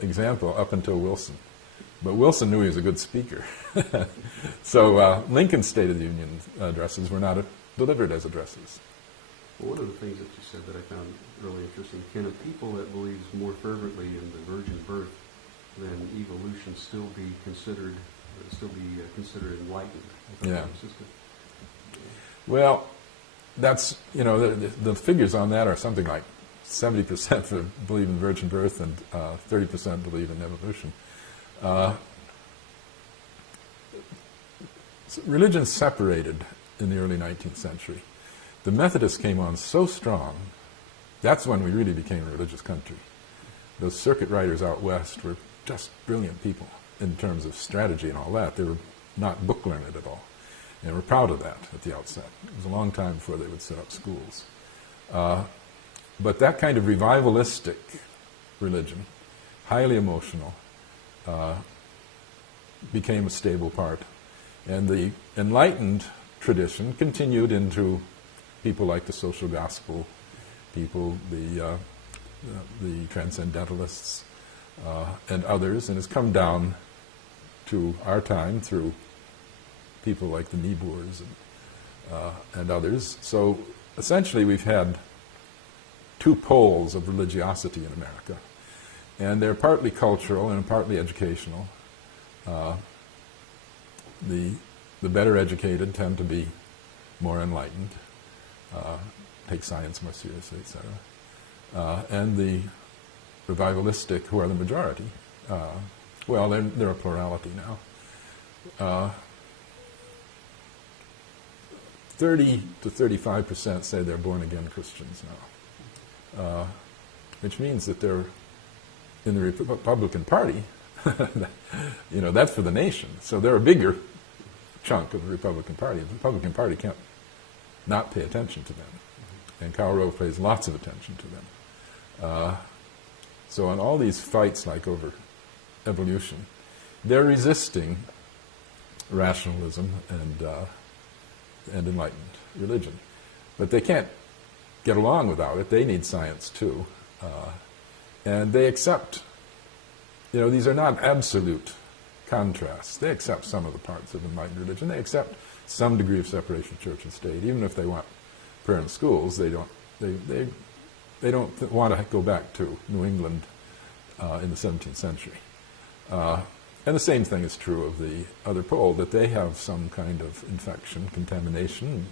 example up until Wilson. But Wilson knew he was a good speaker. So Lincoln's State of the Union addresses were not delivered as addresses. Well, one of the things that you said that I found really interesting, can a people that believes more fervently in the virgin birth than evolution still be considered enlightened? Yeah. Well, that's, the figures on that are something like 70% believe in virgin birth and 30% believe in evolution. Religion separated in the early 19th century. The Methodists came on so strong, that's when we really became a religious country. Those circuit riders out west were just brilliant people in terms of strategy and all that. They were not book learned at all. And we're proud of that at the outset. It was a long time before they would set up schools. But that kind of revivalistic religion, highly emotional, became a stable part. And the enlightened tradition continued into people like the social gospel people, the transcendentalists, and others, and has come down to our time through people like the Niebuhrs and others. So essentially we've had two poles of religiosity in America, and they're partly cultural and partly educational. The better educated tend to be more enlightened, take science more seriously, etc. And the revivalistic, who are the majority, they're a plurality now. 30 to 35% say they're born-again Christians now, which means that they're in the Republican Party. That's for the nation. So they're a bigger chunk of the Republican Party. The Republican Party can't not pay attention to them. And Karl Rove pays lots of attention to them. So on all these fights, like over evolution, they're resisting rationalism and Enlightenment religion. But they can't get along without it. They need science too. And they accept, these are not absolute contrasts. They accept some of the parts of Enlightened religion. They accept some degree of separation of church and state. Even if they want prayer in schools, they don't want to go back to New England in the 17th century. And the same thing is true of the other pole, that they have some kind of infection, contamination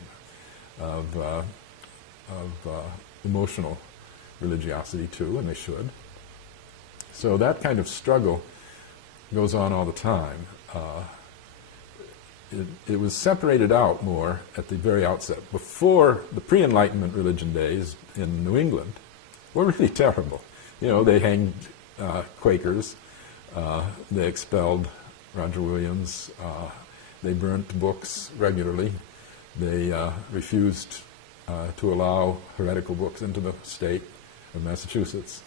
of emotional religiosity too, and they should. So that kind of struggle goes on all the time. It was separated out more at the very outset. Before the pre-Enlightenment religion days in New England were really terrible. They hanged Quakers, they expelled Roger Williams, they burnt books regularly, they refused to allow heretical books into the state of Massachusetts.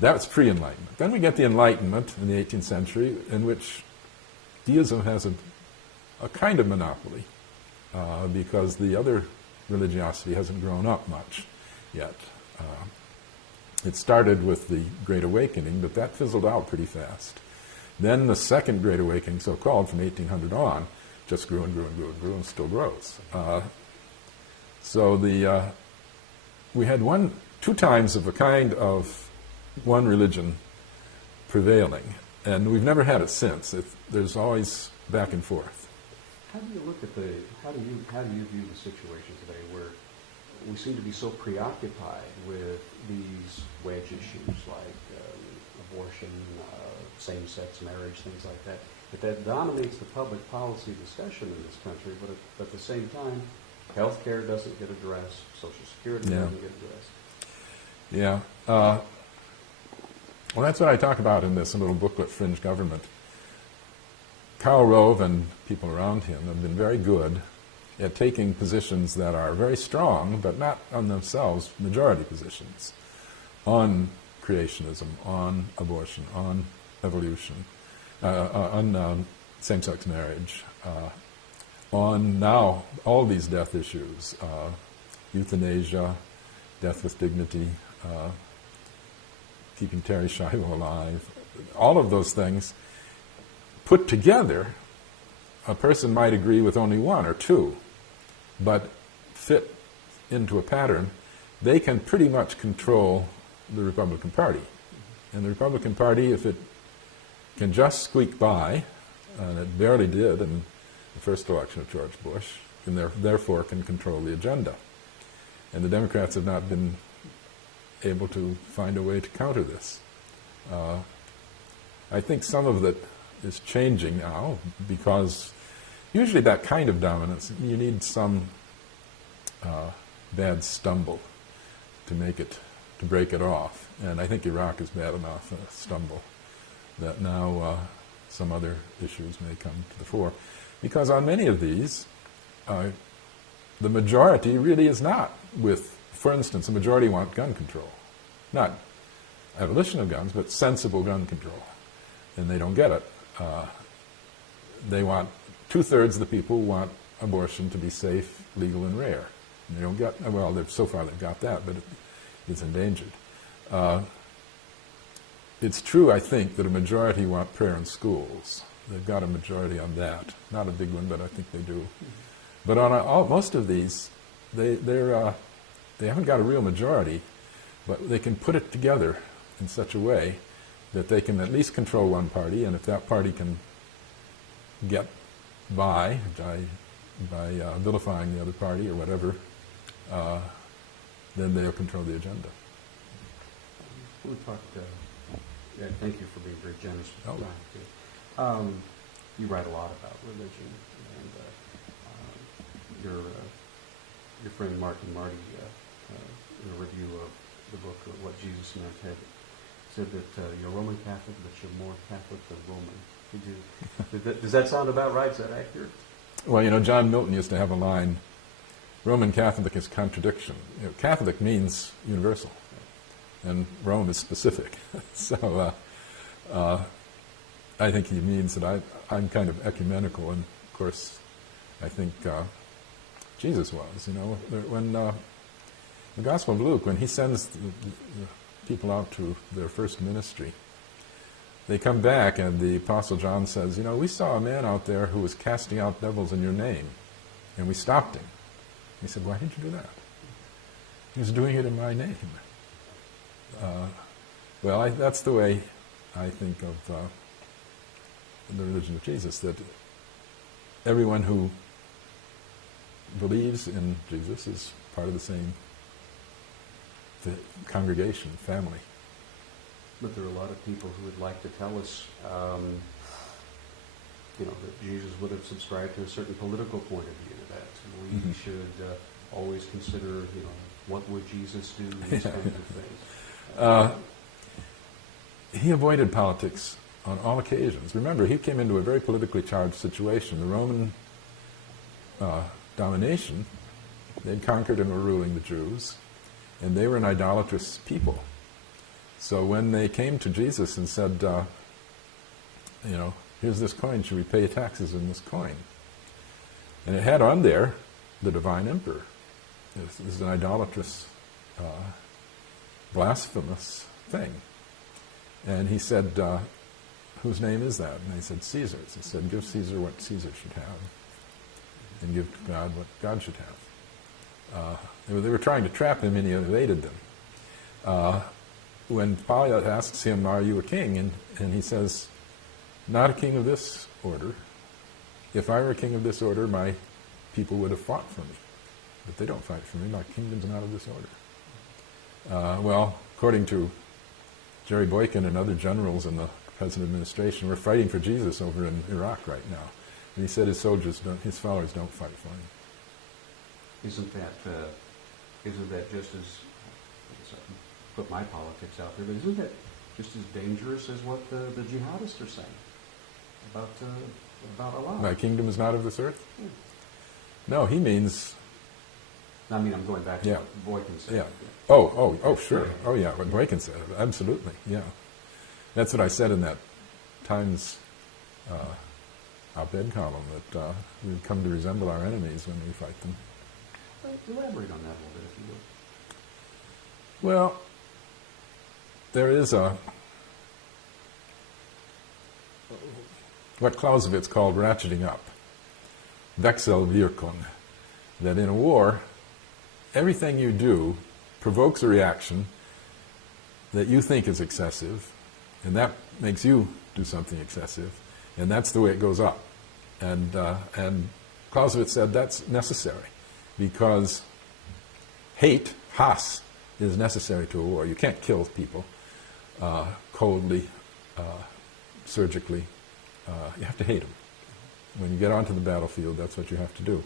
That's pre-Enlightenment. Then we get the Enlightenment in the 18th century, in which deism has a kind of monopoly, because the other religiosity hasn't grown up much yet. It started with the Great Awakening, but that fizzled out pretty fast. Then the Second Great Awakening, so-called, from 1800 on, just grew and grew and grew and grew and still grows. So we had two times of a kind of one religion prevailing, and we've never had it since. There's always back and forth. How do you look at how do you view the situation today where we seem to be so preoccupied with these wedge issues like abortion, same-sex marriage, things like that, that dominates the public policy discussion in this country, but at the same time, health care doesn't get addressed, Social Security doesn't get addressed. Yeah. Well, that's what I talk about in this little booklet, Fringe Government. Karl Rove and people around him have been very good at taking positions that are very strong, but not on themselves majority positions, on creationism, on abortion, on evolution, on same-sex marriage, on now all these death issues, euthanasia, death with dignity, keeping Terry Schiavo alive, all of those things put together. A person might agree with only one or two, but fit into a pattern. They can pretty much control the Republican Party. And the Republican Party, if it can just squeak by, and it barely did in the first election of George Bush, and therefore can control the agenda. And the Democrats have not been able to find a way to counter this. I think some of it is changing now, because usually that kind of dominance, you need some bad stumble to break it off. And I think Iraq is bad enough, a stumble, that now some other issues may come to the fore. Because on many of these, the majority really is not with, for instance, the majority want gun control. Not abolition of guns, but sensible gun control. And they don't get it. They want, 2/3 of the people want abortion to be safe, legal, and rare. And they don't get, well, so far they've got that, but it's endangered. It's true, I think, that a majority want prayer in schools. They've got a majority on that. Not a big one, but I think they do. But on most of these, they haven't got a real majority, but they can put it together in such a way that they can at least control one party, and if that party can get by vilifying the other party or whatever, then they'll control the agenda. We talked, thank you for being very generous with your time. You write a lot about religion, and your friend Martin Marty, in a review of the book What Jesus Meant, had said that you're Roman Catholic, but you're more Catholic than Roman. Does that sound about right? Is that accurate? Well, John Milton used to have a line Roman Catholic is contradiction. Catholic means universal, and Rome is specific. So I think he means that I'm kind of ecumenical, and of course, I think Jesus was. When the Gospel of Luke, when he sends the people out to their first ministry, they come back, and the Apostle John says, we saw a man out there who was casting out devils in your name, and we stopped him. He said, why did you do that? He was doing it in my name. That's the way I think of the religion of Jesus, that everyone who believes in Jesus is part of the same congregation, family. But there are a lot of people who would like to tell us, that Jesus would have subscribed to a certain political point of view, that we should always consider, what would Jesus do, these kinds of things. He avoided politics on all occasions. Remember, he came into a very politically charged situation. The Roman domination, they'd conquered and were ruling the Jews, and they were an idolatrous people. So when they came to Jesus and said, here's this coin, should we pay taxes in this coin? And it had on there the divine emperor. This is an idolatrous, blasphemous thing. And he said, whose name is that? And they said, Caesar's. He said, give Caesar what Caesar should have, and give to God what God should have. They were trying to trap him, and he evaded them. When Pilate asks him, are you a king? And he says, not a king of this order. If I were a king of this order, my people would have fought for me. But they don't fight for me. My kingdom's not of this order. According to Jerry Boykin and other generals in the present administration, we're fighting for Jesus over in Iraq right now. And he said his followers don't fight for him. Isn't that just as, I put my politics out there, but isn't that just as dangerous as what the jihadists are saying about Allah? My kingdom is not of this earth? Yeah. No, he means... I'm going back to what Boykin said. Yeah. Oh, sure. Oh, yeah, what Boykin said. Absolutely, yeah. That's what I said in that Times op-ed column, that we've come to resemble our enemies when we fight them. Elaborate on that a little bit, if you would. Well, there is what Clausewitz called ratcheting up, Wechselwirkung, that in a war, everything you do provokes a reaction that you think is excessive, and that makes you do something excessive, and that's the way it goes up. And Clausewitz said that's necessary, because hate, Hass, is necessary to a war. You can't kill people coldly, surgically. You have to hate them. When you get onto the battlefield, that's what you have to do.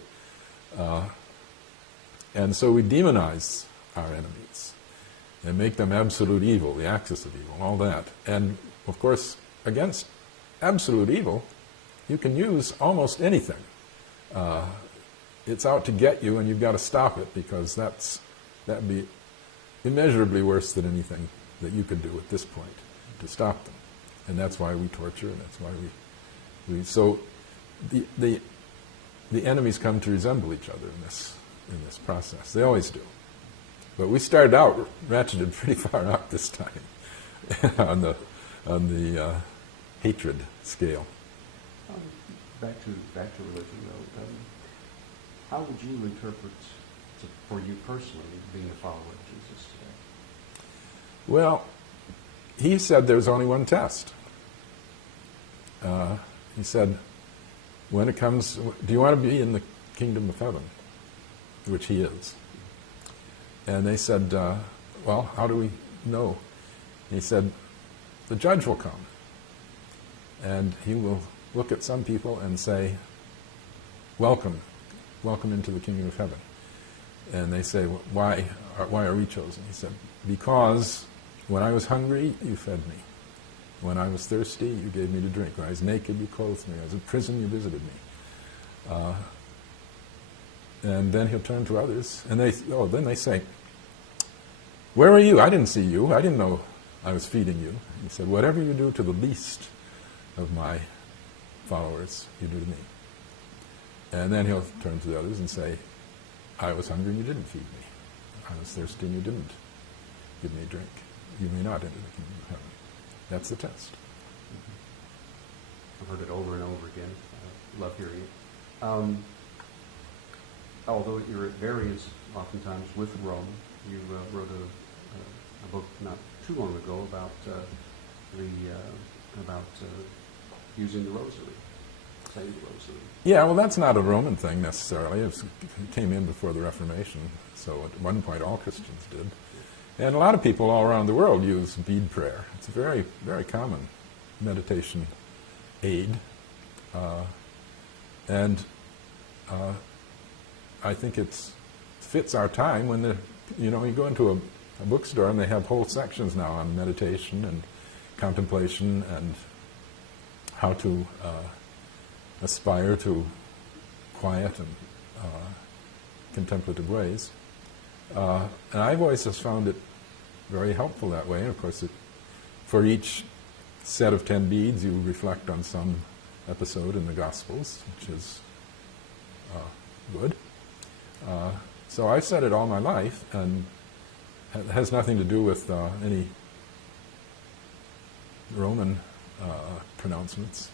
And so we demonize our enemies and make them absolute evil, the axis of evil, all that. And, of course, against absolute evil, you can use almost anything. It's out to get you, and you've got to stop it, because that'd be immeasurably worse than anything that you could do at this point to stop them. And that's why we torture, and that's why so the enemies come to resemble each other in this process. They always do. But we started out ratcheted pretty far up this time on the hatred scale. Back to religion, though. How would you interpret, for you personally, being a follower of Jesus today? Well, he said there's only one test. He said, when it comes, do you want to be in the kingdom of heaven? Which he is. And they said, well, how do we know? He said, the judge will come, and he will look at some people and say, welcome into the kingdom of heaven. And they say, why are we chosen? He said, because when I was hungry, you fed me. When I was thirsty, you gave me to drink. When I was naked, you clothed me. When I was in prison, you visited me. And then he'll turn to others, and then they say, "Where are you? I didn't see you. I didn't know I was feeding you." He said, "Whatever you do to the least of my followers, you do to me." And then he'll turn to the others and say, "I was hungry and you didn't feed me. I was thirsty and you didn't give me a drink. You may not enter the kingdom of heaven." That's the test. I've heard it over and over again. I love hearing it. Although you're at variance oftentimes with Rome, you wrote a book not too long ago about using the rosary, saying the rosary. Yeah, well, that's not a Roman thing necessarily. It came in before the Reformation, so at one point all Christians did. And a lot of people all around the world use bead prayer. It's a very, very common meditation aid. I think it fits our time when you go into a bookstore and they have whole sections now on meditation and contemplation and how to aspire to quiet and contemplative ways. And I've always just found it very helpful that way. And of course, for each set of 10 beads, you reflect on some episode in the Gospels, which is good. So I've said it all my life, and it has nothing to do with any Roman pronouncements.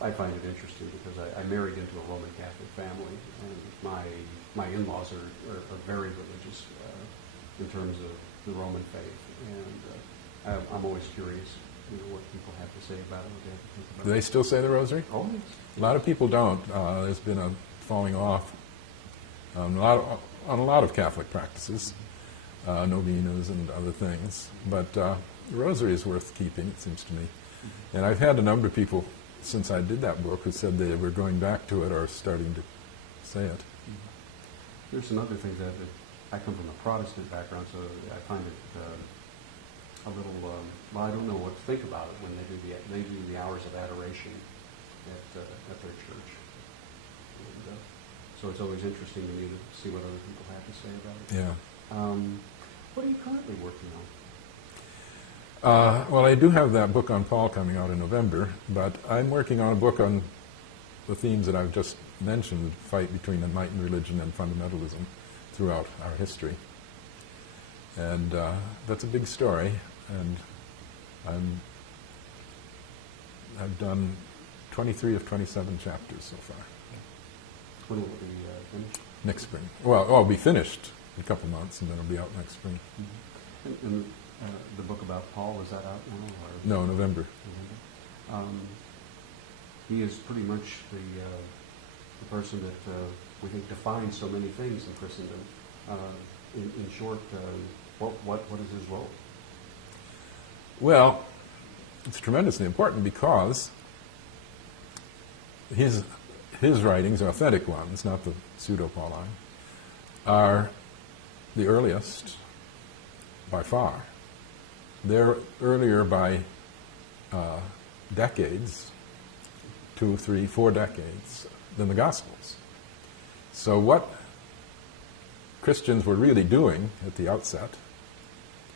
I find it interesting because I married into a Roman Catholic family, and my in-laws are very religious in terms of the Roman faith, and I'm always curious, what people have to say about it, what they have to think about it. Do they still say the rosary? Oh, yes. A lot of people don't. There's been a falling off on a lot of Catholic practices, novenas and other things. But the rosary is worth keeping, it seems to me. And I've had a number of people, since I did that book, who said they were going back to it or starting to say it. There's some other things that I come from a Protestant background, so I find it a little, I don't know what to think about it when they do the hours of adoration at their church. And, so it's always interesting to me to see what other people have to say about it. Yeah. What are you currently working on? Well, I do have that book on Paul coming out in November, but I'm working on a book on the themes that I've just mentioned, the fight between Enlightened religion and fundamentalism throughout our history. And that's a big story, and I've done 23 of 27 chapters so far. When will it be finished? Next spring. Well, it'll be finished in a couple months, and then it'll be out next spring. Mm-hmm. And the book about Paul, is that out now? Or No, November. He is pretty much the person that we think defines so many things in Christendom. In short, what is his role? Well, it's tremendously important because his writings, authentic ones, not the pseudo-Pauline, are the earliest by far. They're earlier by decades, 2, 3, 4 decades, than the Gospels. So what Christians were really doing at the outset,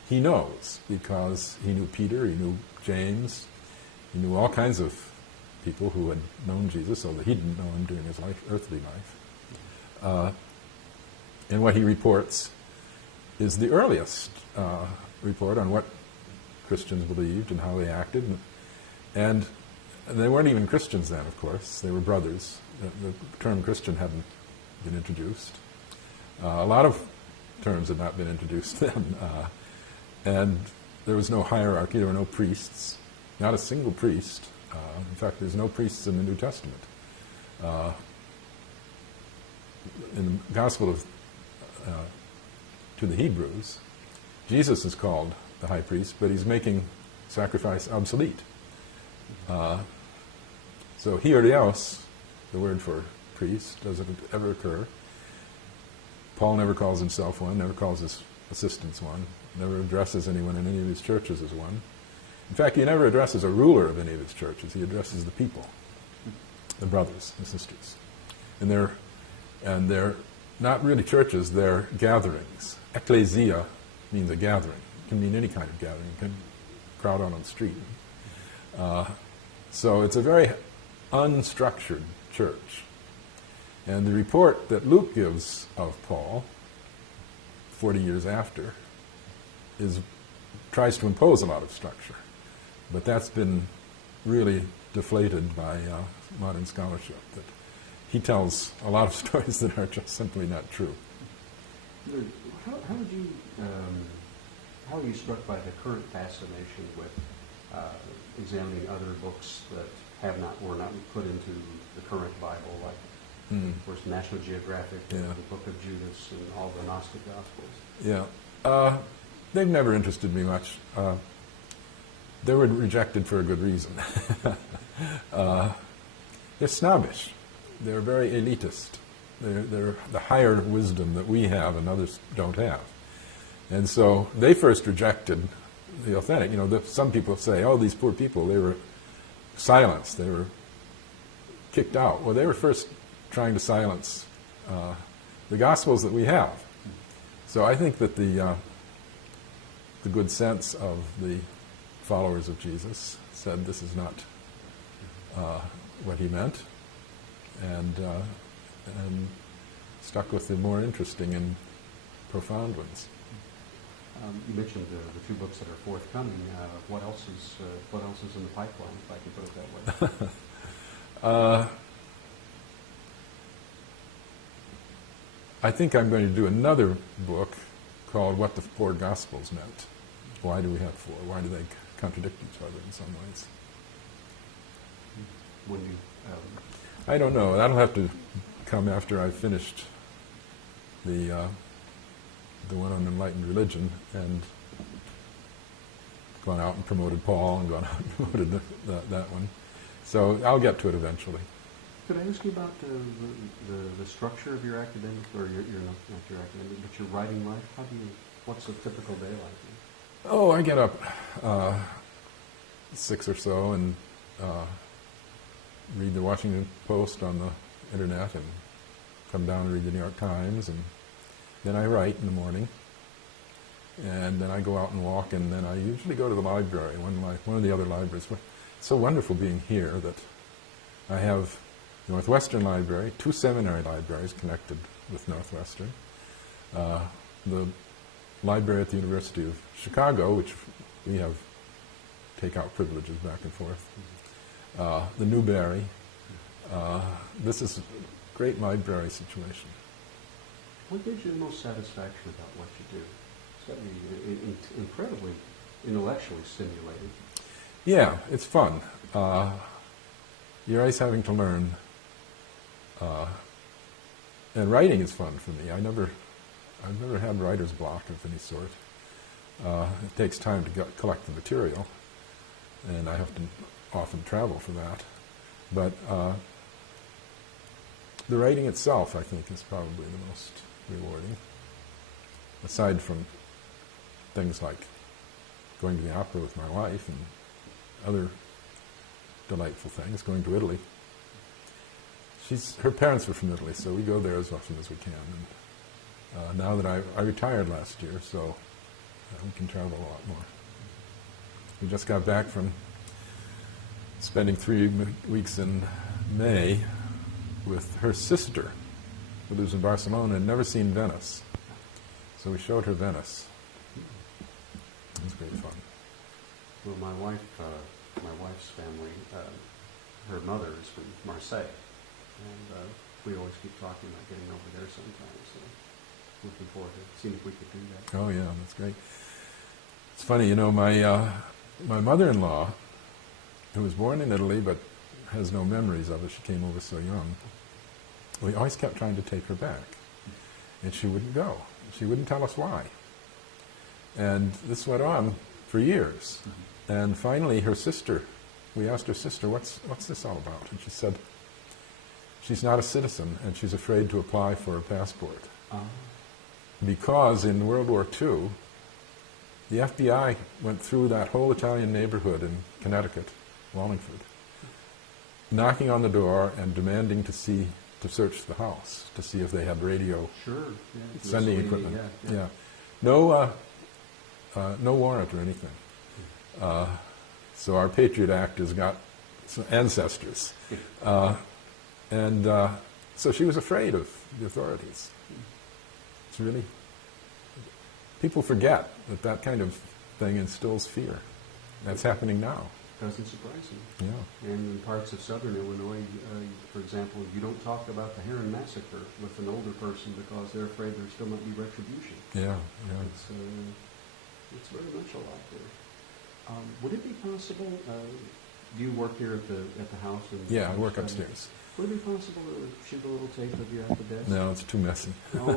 he knows, because he knew Peter, he knew James, he knew all kinds of people who had known Jesus, although he didn't know him during his earthly life. And what he reports is the earliest report on what Christians believed and how they acted. And they weren't even Christians then, of course. They were brothers. The term Christian hadn't been introduced. A lot of terms had not been introduced then. And there was no hierarchy. There were no priests. Not a single priest. In fact, there's no priests in the New Testament. In the Gospel to the Hebrews, Jesus is called the high priest, but he's making sacrifice obsolete. So hiereos, the word for priest, doesn't ever occur. Paul never calls himself one, never calls his assistants one, never addresses anyone in any of his churches as one. In fact, he never addresses a ruler of any of his churches. He addresses the people, the brothers and sisters. they're not really churches, they're gatherings. Ecclesia means a gathering. It can mean any kind of gathering. It can crowd out on the street. So it's a very unstructured church. And the report that Luke gives of Paul, 40 years after, tries to impose a lot of structure. But that's been really deflated by modern scholarship. That he tells a lot of stories that are just simply not true. How are you struck by the current fascination with examining other books that were not put into the current Bible, like of course National Geographic, and the Book of Judas, and all the Gnostic Gospels? Yeah, they've never interested me much. They were rejected for a good reason. They're snobbish. They're very elitist. They're the higher wisdom that we have and others don't have. And so they first rejected the authentic. Some people say, oh, these poor people, they were silenced. They were kicked out. Well, they were first trying to silence the Gospels that we have. So I think that the good sense of the followers of Jesus said this is not what he meant, and stuck with the more interesting and profound ones. You mentioned the two books that are forthcoming. What else is in the pipeline, if I can put it that way? I think I'm going to do another book called What the Four Gospels Meant. Why do we have four? Why do they contradict each other in some ways? When you, I don't know. That'll have to come after I've finished the one on enlightened religion and gone out and promoted Paul and gone out and promoted that one. So I'll get to it eventually. Could I ask you about the structure of your academic, or not your academic, but your writing life? What's a typical day like? Oh, I get up 6 or so and read the Washington Post on the internet and come down and read the New York Times, and then I write in the morning, and then I go out and walk, and then I usually go to the library, one of the other libraries. It's so wonderful being here that I have the Northwestern Library, 2 seminary libraries connected with Northwestern, the library at the University of Chicago, which we have take-out privileges back and forth, the Newberry. This is a great library situation. What gives you the most satisfaction about what you do? It's got to be incredibly intellectually stimulating. Yeah, it's fun. You're always having to learn. And writing is fun for me. I've never had writer's block of any sort. It takes time to collect the material, and I have to often travel for that. But the writing itself, I think, is probably the most rewarding, aside from things like going to the opera with my wife and other delightful things, going to Italy. Her parents were from Italy, so we go there as often as we can. And now that I retired last year, so we can travel a lot more. We just got back from spending 3 weeks in May with her sister, who lives in Barcelona and had never seen Venice. So we showed her Venice. It was great fun. Well, my wife's family, her mother is from Marseille, and we always keep talking about getting over there sometime. So looking forward to seeing if we could do that. Oh yeah, that's great. It's funny, my mother-in-law, who was born in Italy but has no memories of it, she came over so young, we always kept trying to take her back. And she wouldn't go. She wouldn't tell us why. And this went on for years. Mm-hmm. And finally we asked her sister, what's this all about? And she said, she's not a citizen and she's afraid to apply for a passport. Because in World War II, the FBI went through that whole Italian neighborhood in Connecticut, Wallingford, knocking on the door and demanding to see to search the house to see if they had radio Sure. Yeah. sending Mussolini, equipment. Yeah. No, no warrant or anything. So our Patriot Act has got some ancestors. And so she was afraid of the authorities. It's really, people forget that that kind of thing instills fear. That's happening now. Doesn't surprise me. Yeah. And in parts of southern Illinois, for example, you don't talk about the Heron Massacre with an older person because they're afraid there still might be retribution. Yeah. It's very much alive there. Would it be possible, do you work here at the house? Yeah, I work upstairs. Would it be possible to shoot a little tape of you at the desk? No, it's too messy. No.